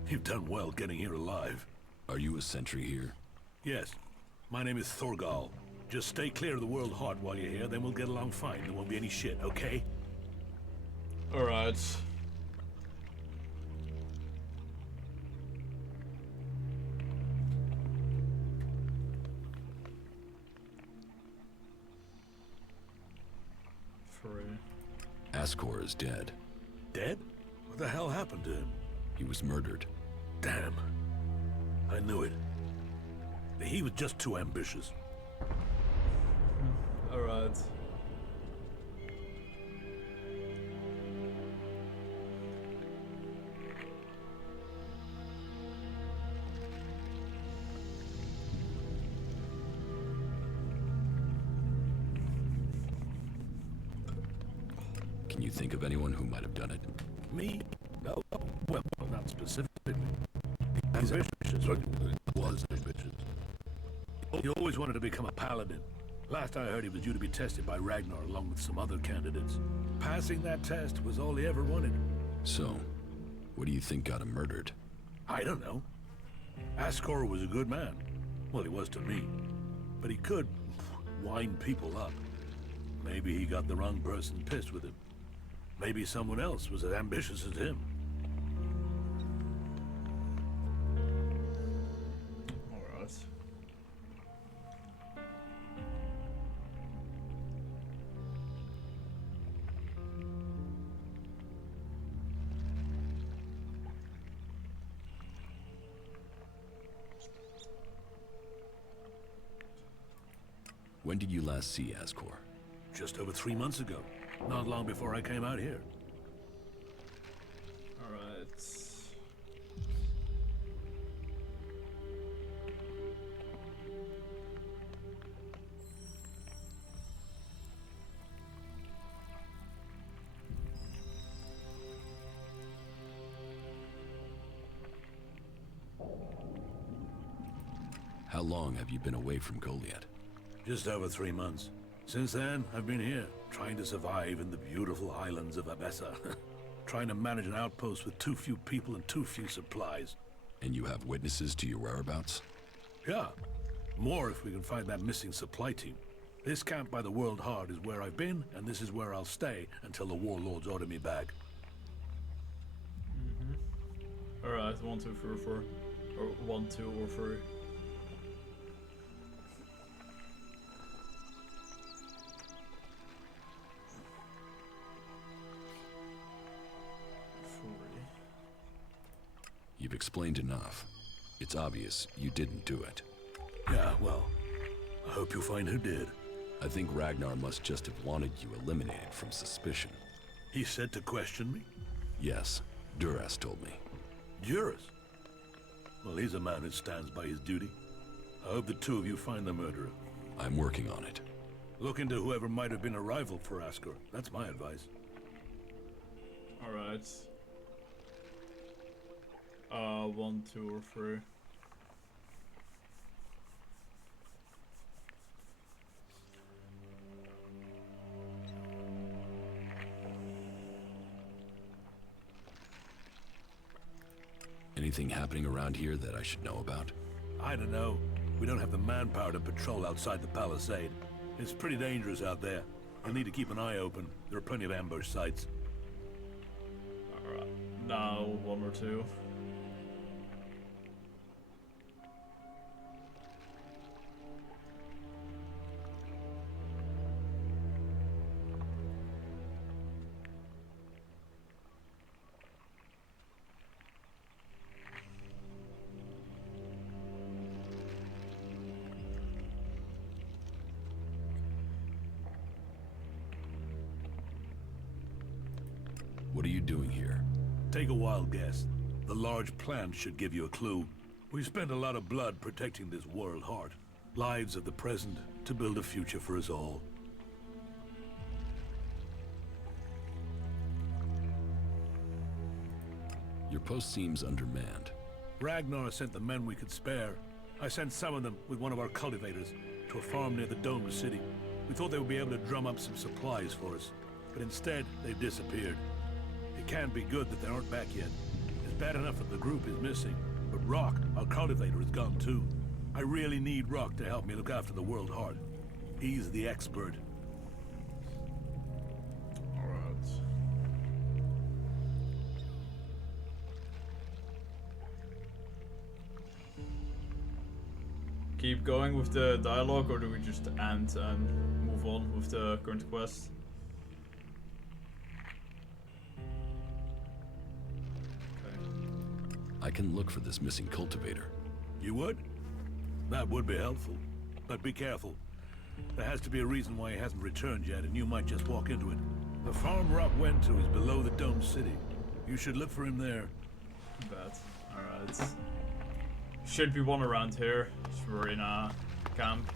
You've done well getting here alive. Are you a sentry here? Yes. My name is Thorgal. Just stay clear of the World Heart while you're here, then we'll get along fine. There won't be any shit, okay? Alright. Ascor is dead. Dead? What the hell happened to him? He was murdered. Damn. I knew it. He was just too ambitious. Alright. Can you think of anyone who might have done it? Me? No. Well, not specifically. He's ambitious. Was ambitious. He always wanted to become a paladin. Last I heard, he was due to be tested by Ragnar along with some other candidates. Passing that test was all he ever wanted. So, what do you think got him murdered? I don't know. Ascor was a good man. Well, he was to me. But he could wind people up. Maybe he got the wrong person pissed with him. Maybe someone else was as ambitious as him. Alright. When did you last see Ascor? just over 3 months ago. Not long before I came out here. Alright. How long have you been away from Goliath? Just over 3 months. Since then, I've been here, trying to survive in the beautiful islands of Abessa. Trying to manage an outpost with too few people and too few supplies. And you have witnesses to your whereabouts? Yeah. More if we can find that missing supply team. This camp by the World Heart is where I've been, and this is where I'll stay until the warlords order me back. Alright, 1, 2, 3, 4. Or 1, 2, or 3. You've explained enough. It's obvious you didn't do it. Yeah, well, I hope you'll find who did. I think Ragnar must just have wanted you eliminated from suspicion. He said to question me? Yes, Duras told me. Duras? Well, he's a man who stands by his duty. I hope the two of you find the murderer. I'm working on it. Look into whoever might have been a rival for Askar. That's my advice. Alright. 1, 2, or 3. Anything happening around here that I should know about? I don't know. We don't have the manpower to patrol outside the palisade. It's pretty dangerous out there. You'll need to keep an eye open. There are plenty of ambush sites. Alright. Now 1 or 2. What are you doing here? Take a wild guess. The large plant should give you a clue. We spent a lot of blood protecting this world heart. Lives of the present to build a future for us all. Your post seems undermanned. Ragnar sent the men we could spare. I sent some of them with one of our cultivators to a farm near the domed city. We thought they would be able to drum up some supplies for us, but instead they've disappeared. It can't be good that they aren't back yet. It's bad enough that the group is missing, but Rock, our cultivator, is gone too. I really need Rock to help me look after the World Heart. He's the expert. Alright. Keep going with the dialogue, or do we just end and move on with the current quest? I can look for this missing cultivator. You would? That would be helpful. But be careful. There has to be a reason why he hasn't returned yet, and you might just walk into it. The farm Rock went to is below the domed city. You should look for him there. Bet. Alright. Should be one around here. So we're in a camp.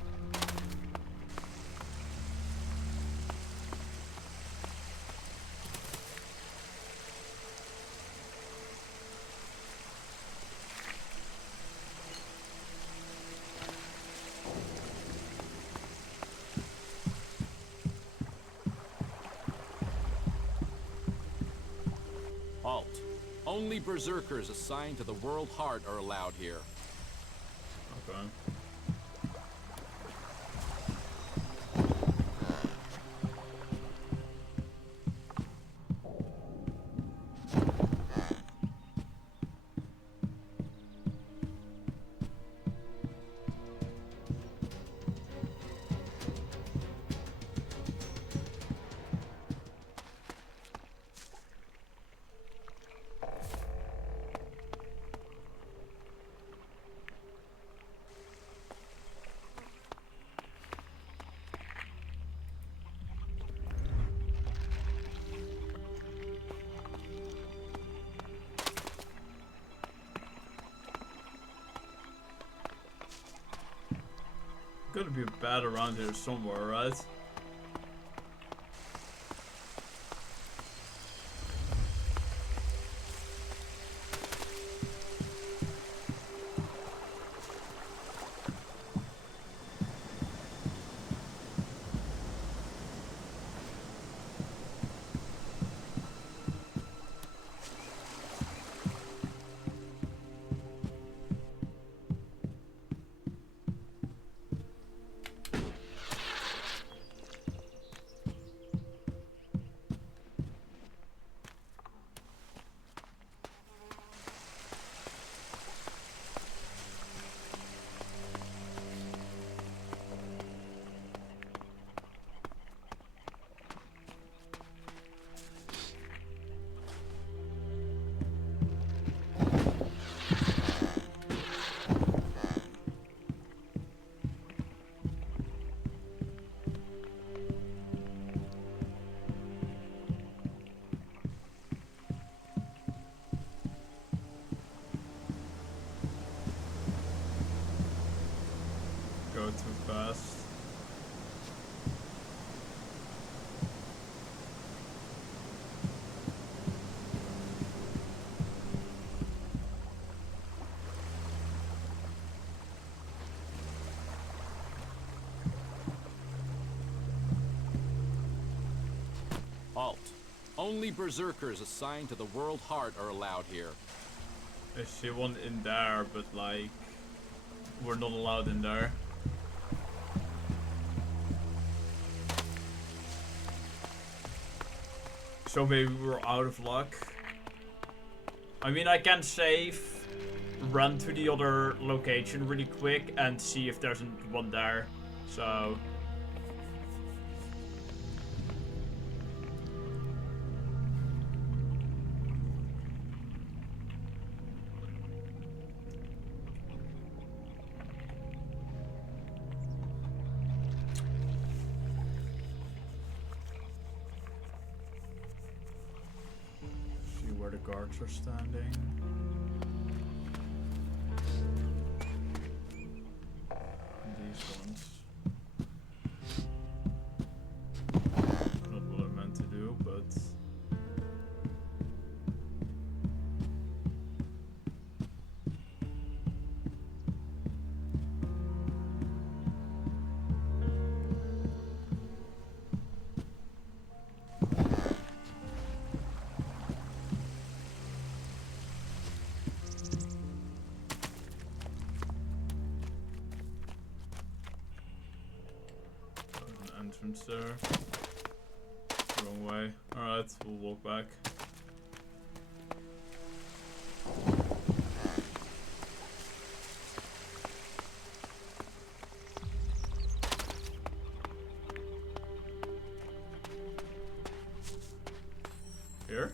Halt. Only berserkers assigned to the World Heart are allowed here. Okay. gotta be a bed around here somewhere, right? Go too fast. Halt. Only berserkers assigned to the World Heart are allowed here. I see one in there, but like, we're not allowed in there. So maybe we're out of luck. I mean, I can save, run to the other location really quick and see if there's one there. So... see where the guards are standing. And these ones. Not what I meant to do, but... entrance there. Wrong way. Alright, we'll walk back. Here?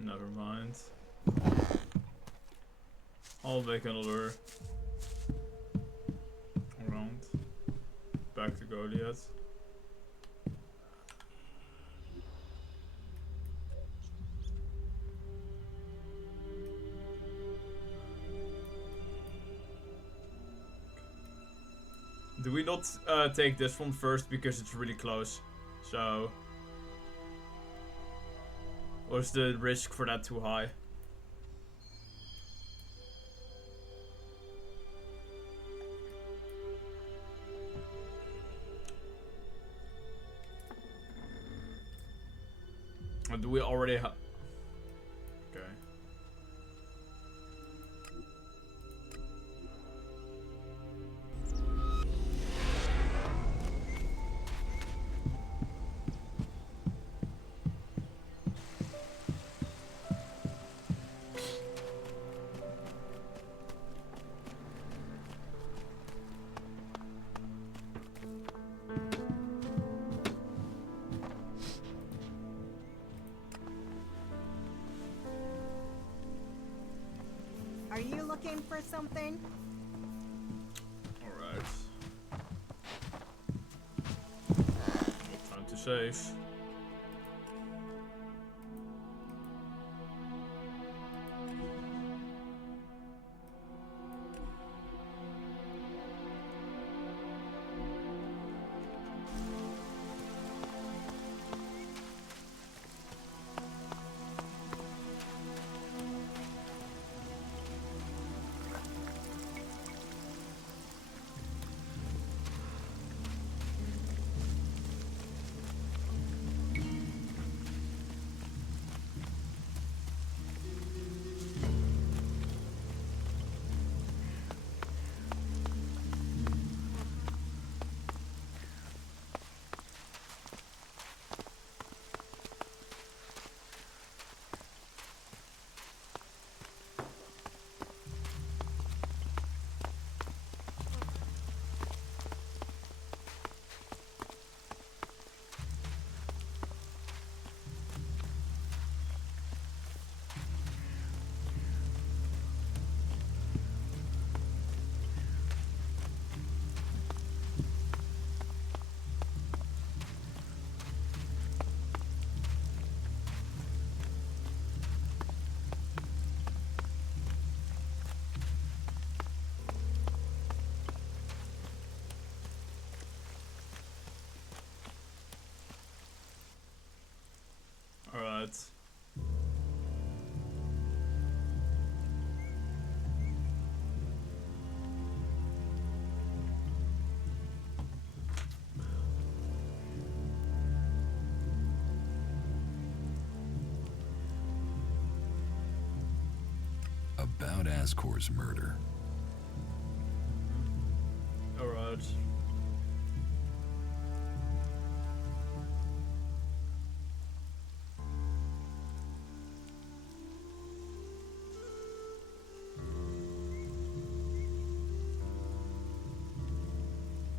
Never mind. I'll make another round. Back to Goliath. Do we not take this one first because it's really close? So... Or is the risk for that too high? Or do we already have... Okay. Are you looking for something? Alright. Time to save. Alright. About Ascor's murder. Alright.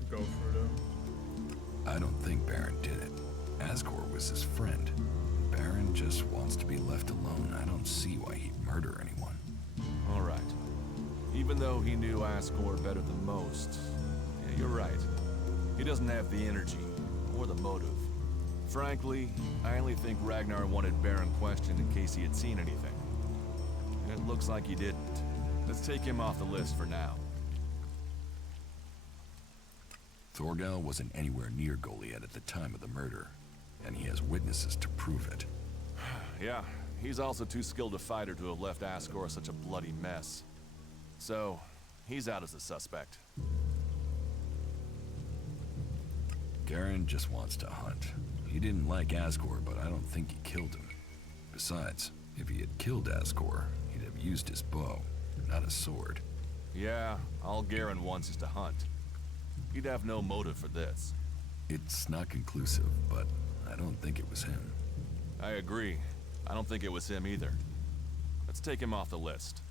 Go for it. I don't think Baron did it. Ascor was his friend. Baron just wants to be left alone. I don't see why he'd murder anyone. All right. Even though he knew Ascor better than most, yeah, you're right. He doesn't have the energy or the motive. Frankly, I only think Ragnar wanted Baron questioned in case he had seen anything. It looks like he didn't. Let's take him off the list for now. Thorgal wasn't anywhere near Goliath at the time of the murder, and he has witnesses to prove it. Yeah, he's also too skilled a fighter to have left Ascor such a bloody mess. So, he's out as a suspect. Garen just wants to hunt. He didn't like Ascor, but I don't think he killed him. Besides, if he had killed Ascor, he'd have used his bow, not a sword. Yeah, all Garen wants is to hunt. He'd have no motive for this. It's not conclusive, but I don't think it was him. I agree. I don't think it was him either. Let's take him off the list.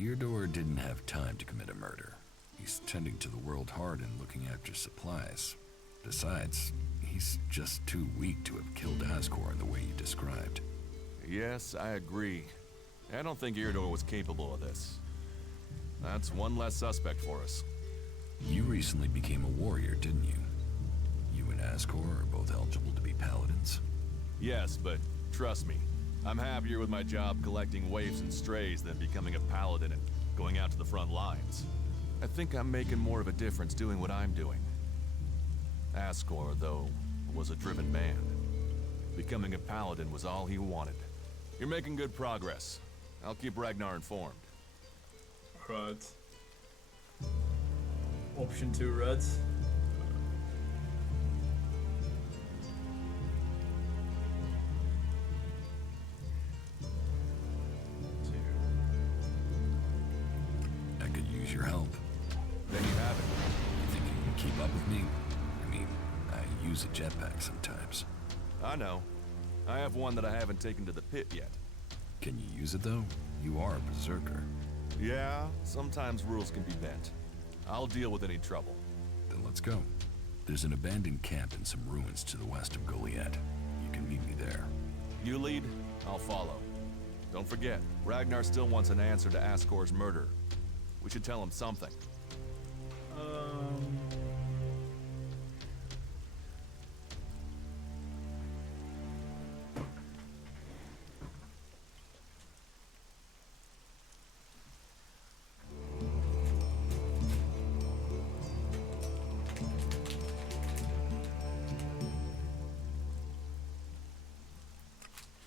Eardor didn't have time to commit a murder. He's tending to the World Heart and looking after supplies. Besides, he's just too weak to have killed Ascor in the way you described. Yes, I agree. I don't think Eardor was capable of this. That's one less suspect for us. You recently became a warrior, didn't you? You and Ascor are both eligible to be paladins. Yes, but trust me, I'm happier with my job collecting waifs and strays than becoming a paladin and going out to the front lines. I think I'm making more of a difference doing what I'm doing. Ascor, though, was a driven man. Becoming a paladin was all he wanted. You're making good progress. I'll keep Ragnar informed. Right. Option 2, Reds. I could use your help. There you have it. You think you can keep up with me? I mean, I use a jetpack sometimes. I know. I have one that I haven't taken to the pit yet. Can you use it, though? You are a berserker. Yeah, sometimes rules can be bent. I'll deal with any trouble. Then let's go. There's an abandoned camp in some ruins to the west of Goliath. You can meet me there. You lead, I'll follow. Don't forget, Ragnar still wants an answer to Askor's murder. We should tell him something.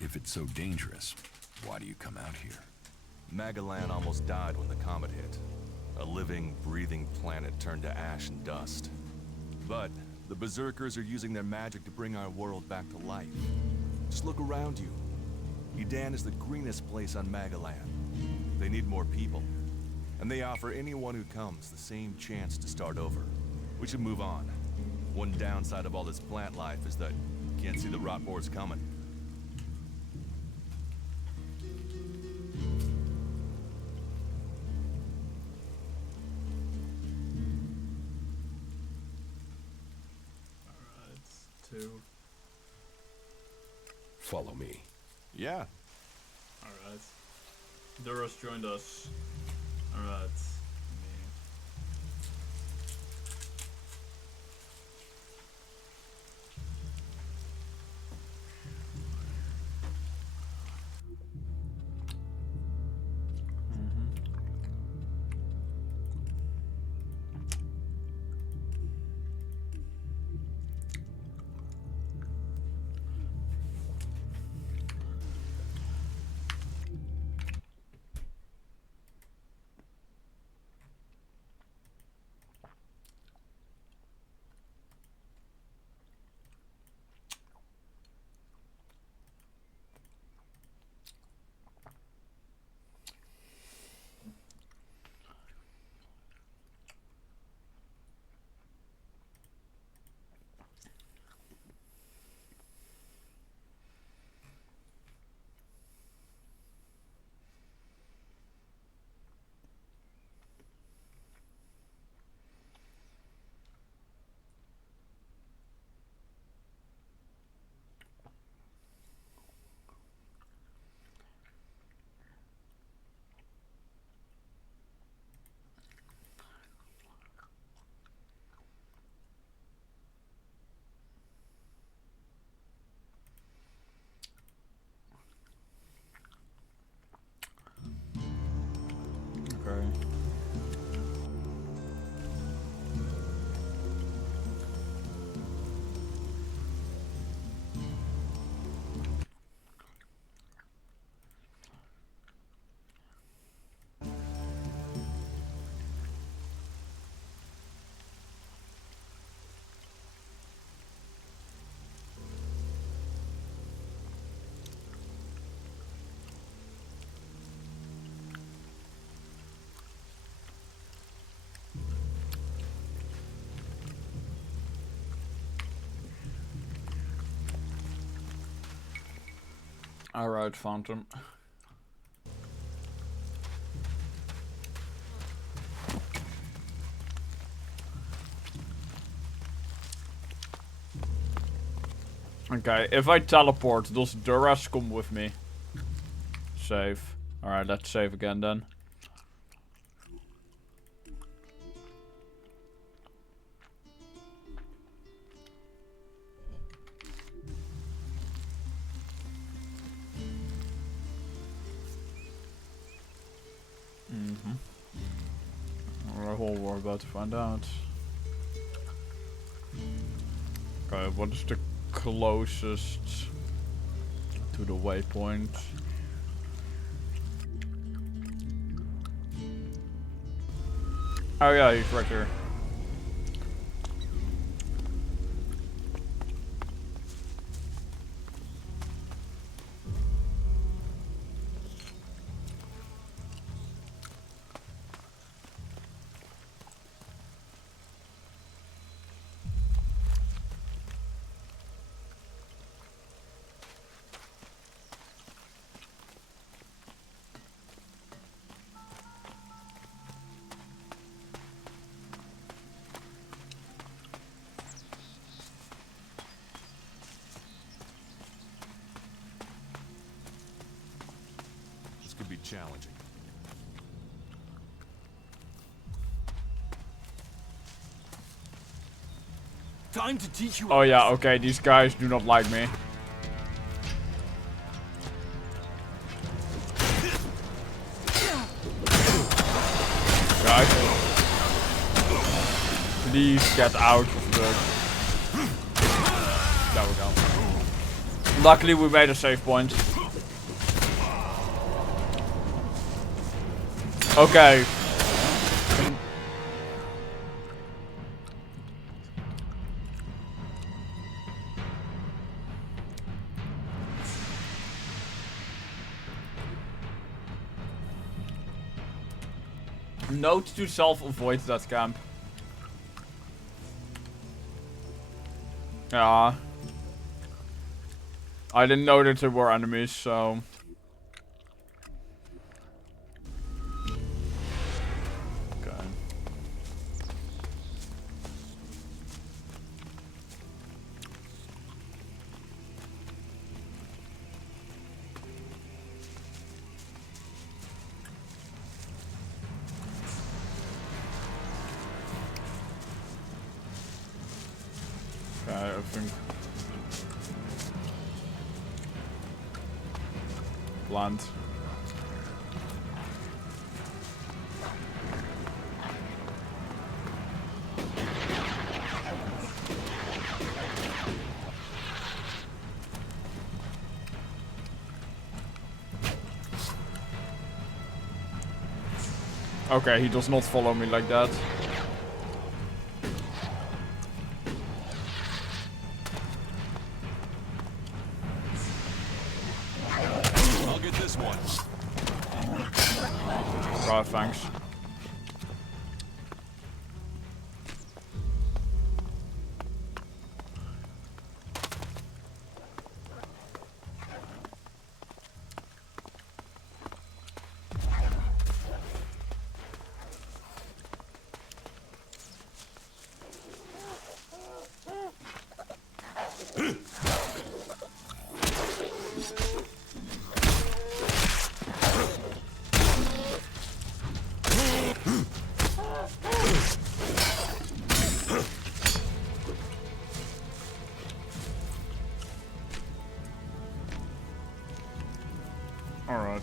If it's so dangerous, why do you come out here? Magalan almost died when the comet hit. A living, breathing planet turned to ash and dust. But the Berserkers are using their magic to bring our world back to life. Just look around you. Edan is the greenest place on Magalan. They need more people. And they offer anyone who comes the same chance to start over. We should move on. One downside of all this plant life is that you can't see the rot boars coming. Follow me. Yeah. Alright. Duros joined us. Alright. Okay. Alright, Phantom. Okay, if I teleport, does Duras come with me? Save. Alright, let's save again then. We're about to find out. Okay, what is the closest to the waypoint? Oh yeah, he's right here. challenging. Time to teach you. Oh yeah, okay, these guys do not like me. Guys, please get out of the... There we go. Luckily we made a save point. Okay. Note to self, avoid that camp. Yeah. I didn't know that there were enemies, so... Okay. Okay, I think... Land. Okay, he does not follow me like that. I'll get this one. Right, thanks. Alright.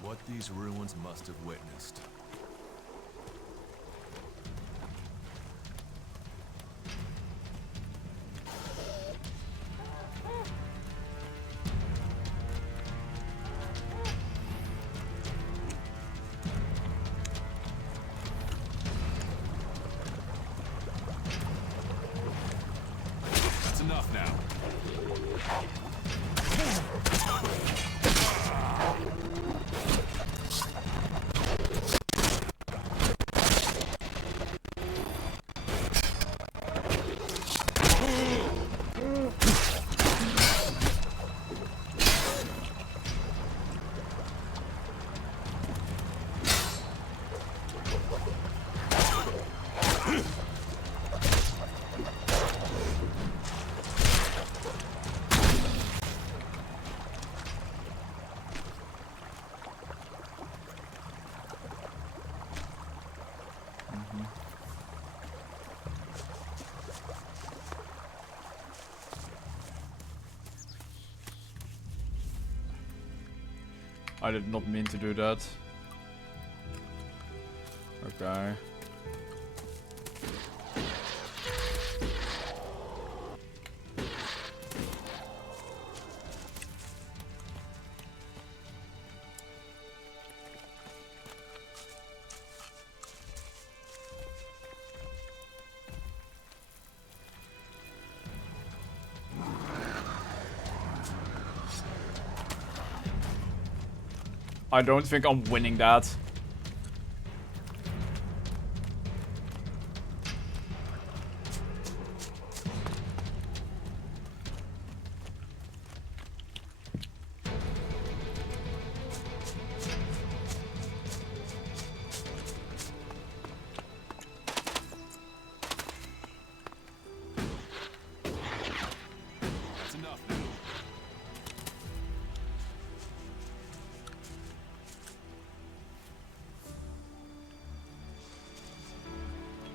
What these ruins must have witnessed. That's enough now. I did not mean to do that. Okay. I don't think I'm winning that.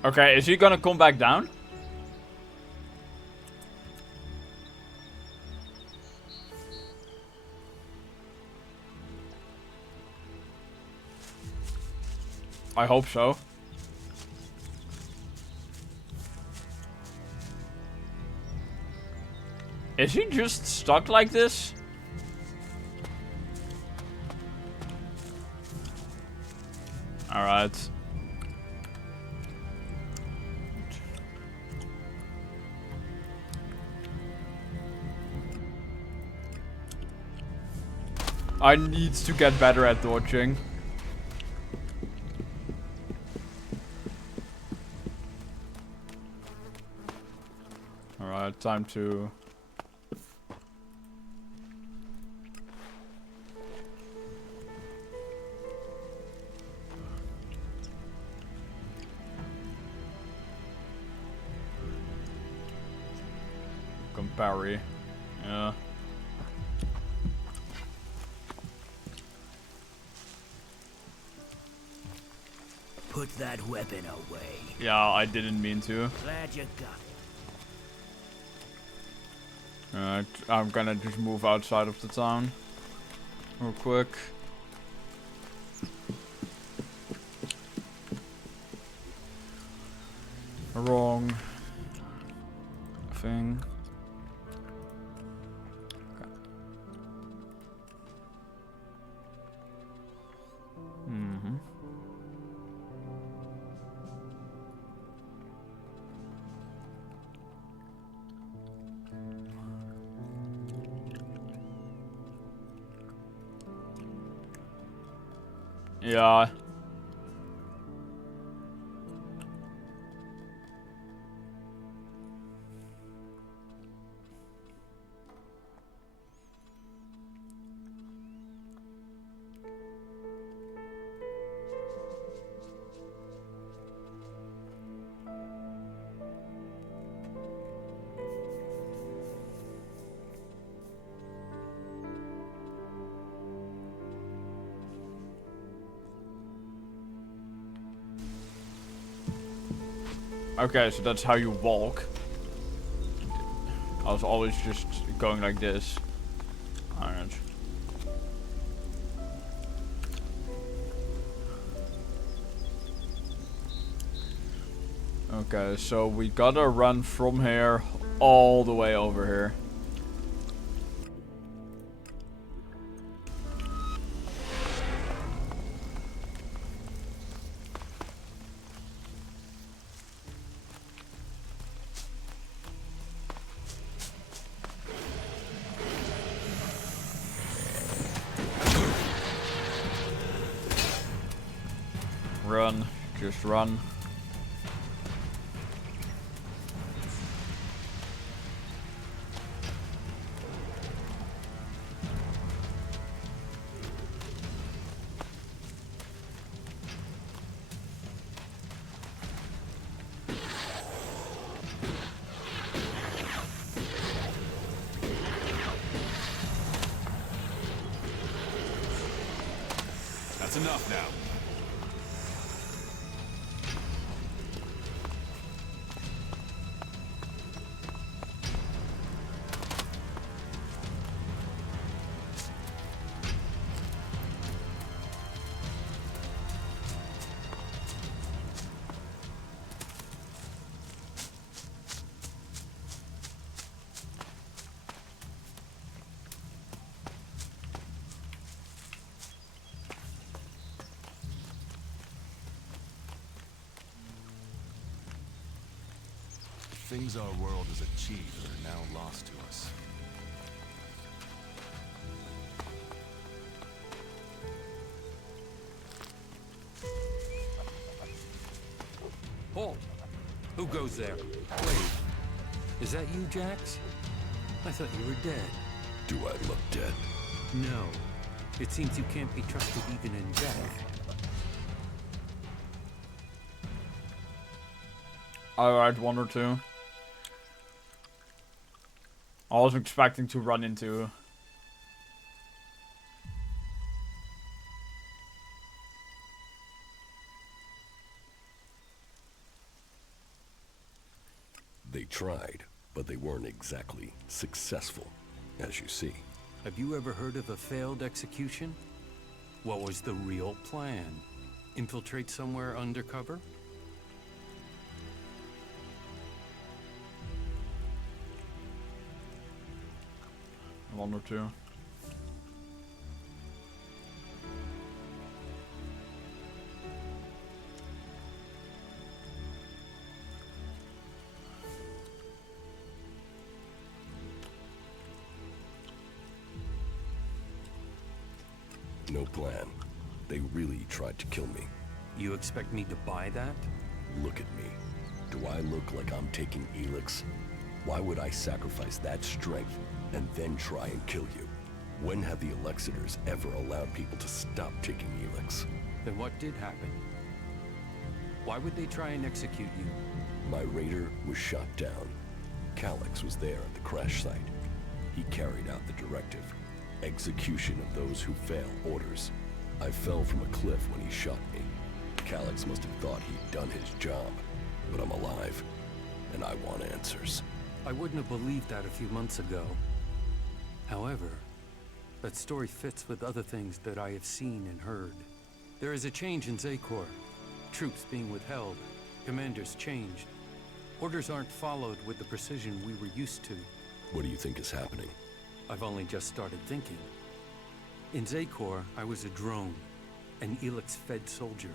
Okay, is he gonna come back down? I hope so. Is he just stuck like this? Alright. I need to get better at dodging. Alright, time to... parry. Yeah. Put that weapon away. Yeah, I didn't mean to. Glad you got it. Alright, I'm gonna just move outside of the town. Real quick. Wrong thing. Okay. Mm-hmm. Yeah. Okay, so that's how you walk. I was always just going like this. Alright. Okay, so we gotta run from here all the way over here. Run, just run. That's enough now. Things our world has achieved are now lost to us. goes there? Wait. Is that you, Jax? I thought you were dead. Do I look dead? No. It seems you can't be trusted even in death. Alright, one or two. I wasn't expecting to run into. They tried, but they weren't exactly successful, as you see. Have you ever heard of a failed execution? What was the real plan? Infiltrate somewhere undercover? One or two. No plan. They really tried to kill me. You expect me to buy that? Look at me. Do I look like I'm taking ELEX? Why would I sacrifice that strength and then try and kill you? When have the Elexitors ever allowed people to stop taking ELEX? Then what did happen? Why would they try and execute you? My raider was shot down. Calyx was there at the crash site. He carried out the directive. Execution of those who fail orders. I fell from a cliff when he shot me. Calyx must have thought he'd done his job. But I'm alive, and I want answers. I wouldn't have believed that a few months ago. However, that story fits with other things that I have seen and heard. There is a change in Zakor. Troops being withheld. Commanders changed. Orders aren't followed with the precision we were used to. What do you think is happening? I've only just started thinking. In Zakor, I was a drone, an ELEX-fed soldier.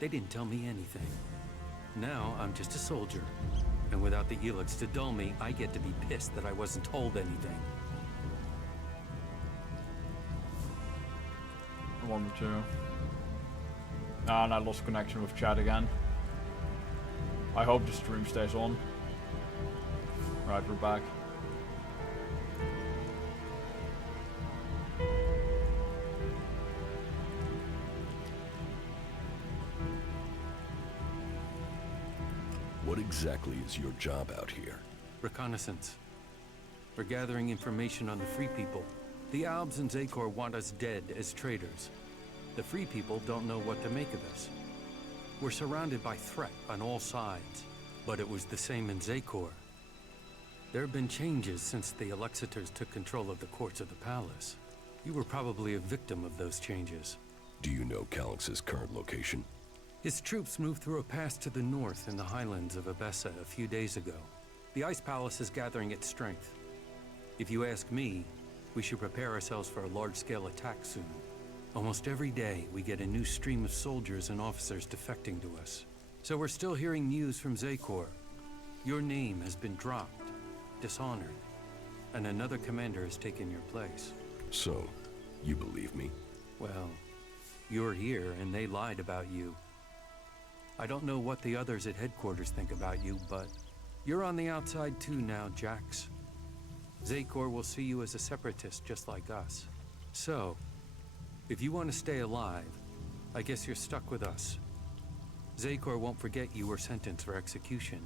They didn't tell me anything. Now, I'm just a soldier. And without the ELEX to dull me, I get to be pissed that I wasn't told anything. One or two. Ah, and I lost connection with chat again. I hope the stream stays on. Right, we're back. What exactly is your job out here? Reconnaissance. We're gathering information on the Free People. The Albs and Zakor want us dead as traitors. The Free People don't know what to make of us. We're surrounded by threat on all sides, but it was the same in Zakor. There have been changes since the Elexitors took control of the courts of the palace. You were probably a victim of those changes. Do you know Calyx's current location? His troops moved through a pass to the north in the highlands of Abessa a few days ago. The Ice Palace is gathering its strength. If you ask me, we should prepare ourselves for a large-scale attack soon. Almost every day, we get a new stream of soldiers and officers defecting to us. So we're still hearing news from Zakor. Your name has been dropped, dishonored, and another commander has taken your place. So, you believe me? Well, you're here and they lied about you. I don't know what the others at headquarters think about you, but you're on the outside too now, Jax. Zakor will see you as a separatist just like us. So, if you want to stay alive, I guess you're stuck with us. Zakor won't forget you were sentenced for execution.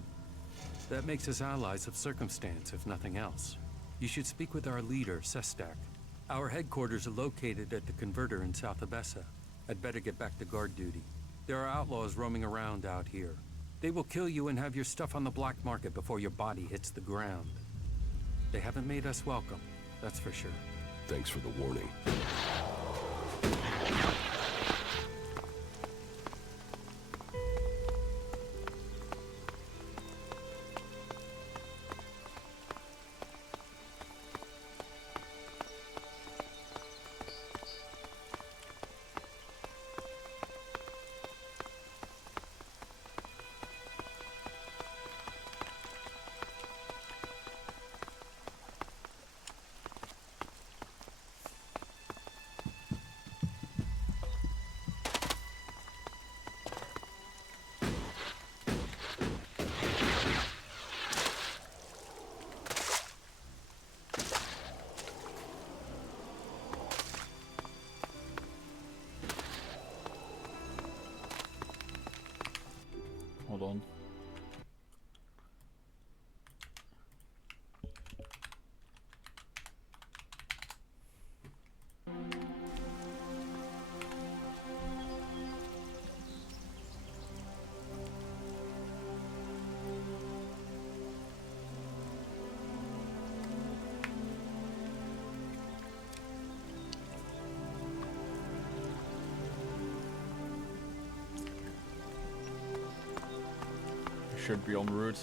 That makes us allies of circumstance, if nothing else. You should speak with our leader, Sestak. Our headquarters are located at the converter in South Abessa. I'd better get back to guard duty. There are outlaws roaming around out here. They will kill you and have your stuff on the black market before your body hits the ground. They haven't made us welcome, that's for sure. Thanks for the warning. should be en route.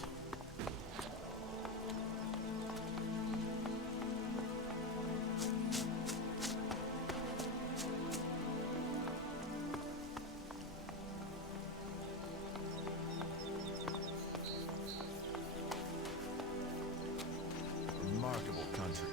Remarkable country.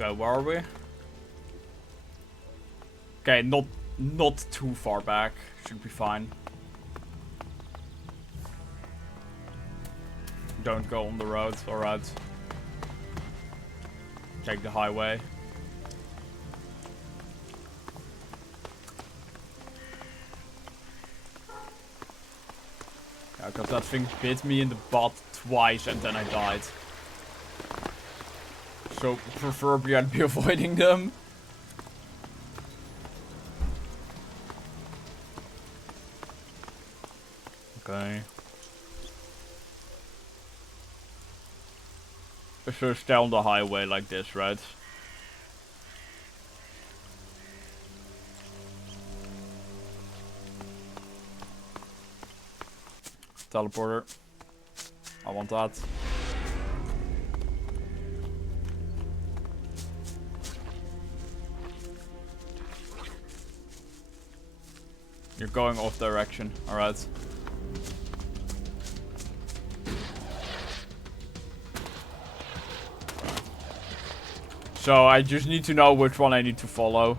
Okay, where are we? Okay, not too far back. Should be fine. Don't go on the road, alright. Take the highway. Yeah, because that thing bit me in the butt twice and then I died. So preferably I'd be avoiding them. Okay. So stay on the highway like this, right? Teleporter. I want that. You're going off direction, alright. So I just need to know which one I need to follow.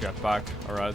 Jetpack, alright.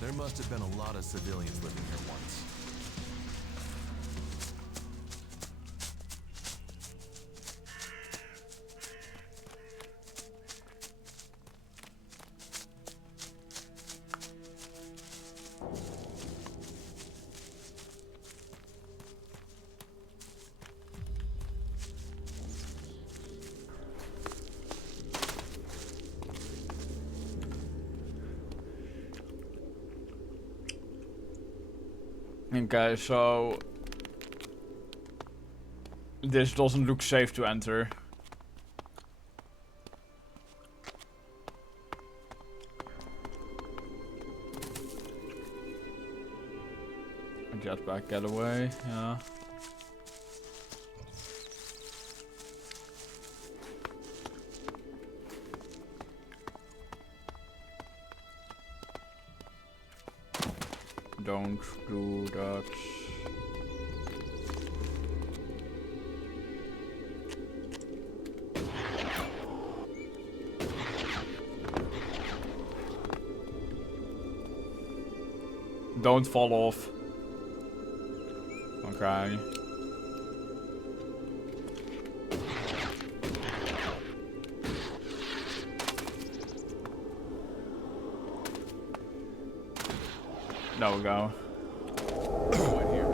There must have been a lot of civilians living here once. Okay, so this doesn't look safe to enter. A jetpack getaway, yeah. Don't do that. Don't fall off. Okay. There we go. Right here.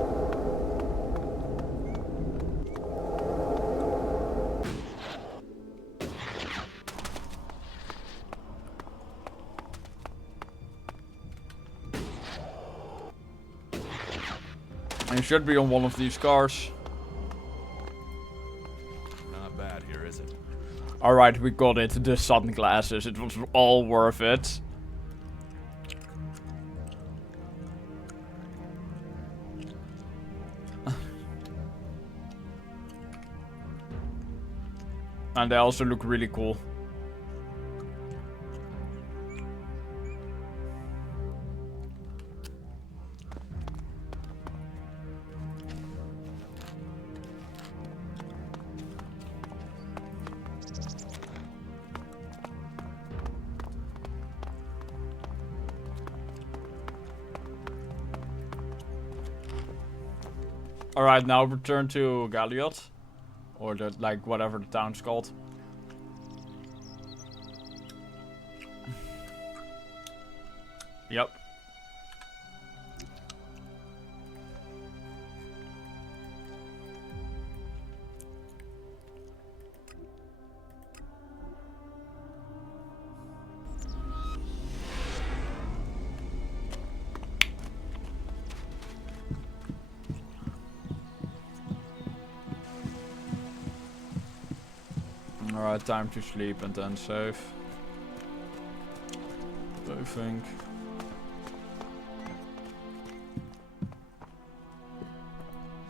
You should be on one of these cars. Not bad here, is it? Alright, we got it. The sunglasses. It was all worth it. And they also look really cool. Alright, now return to Galliot. Or the, like, whatever the town's called. Yep. Alright, time to sleep and then save. I think.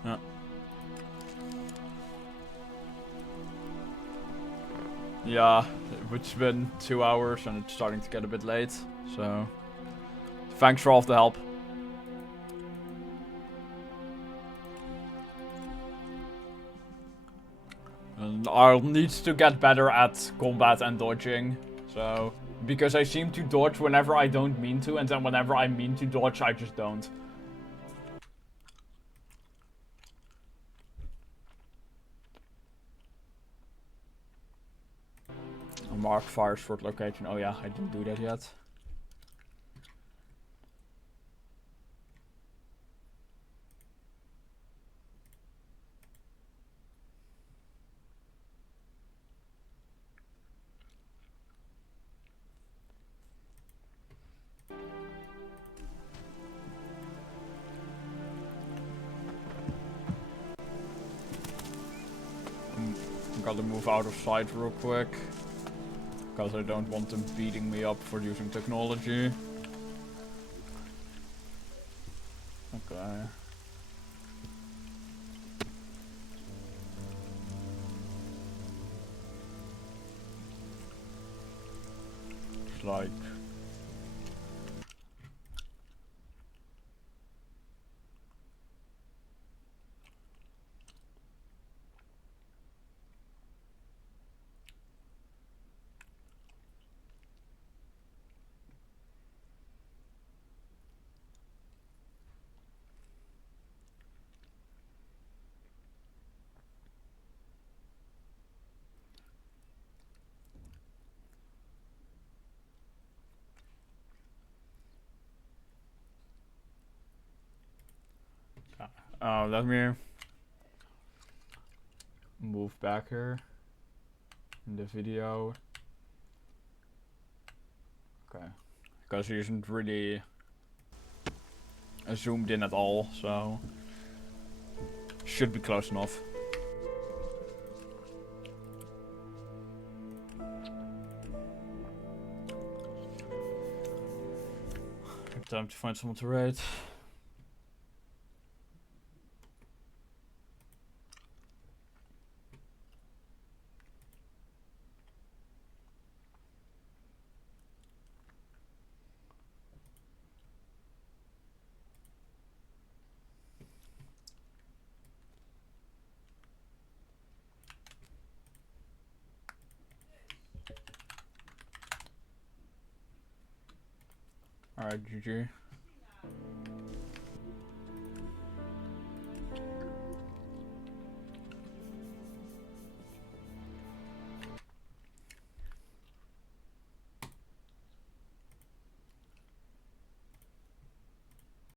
Yeah. Yeah, it's been 2 hours and it's starting to get a bit late, so thanks for all of the help. I'll need to get better at combat and dodging. So, because I seem to dodge whenever I don't mean to, and then whenever I mean to dodge, I just don't. Mark fires for location. Oh yeah, I didn't do that yet. Gotta move out of sight real quick. Because I don't want them beating me up for using technology. Okay. It's like... let me move back here in the video. Okay, because he isn't really zoomed in at all, so should be close enough. Time to find someone to raid. Alright, GG.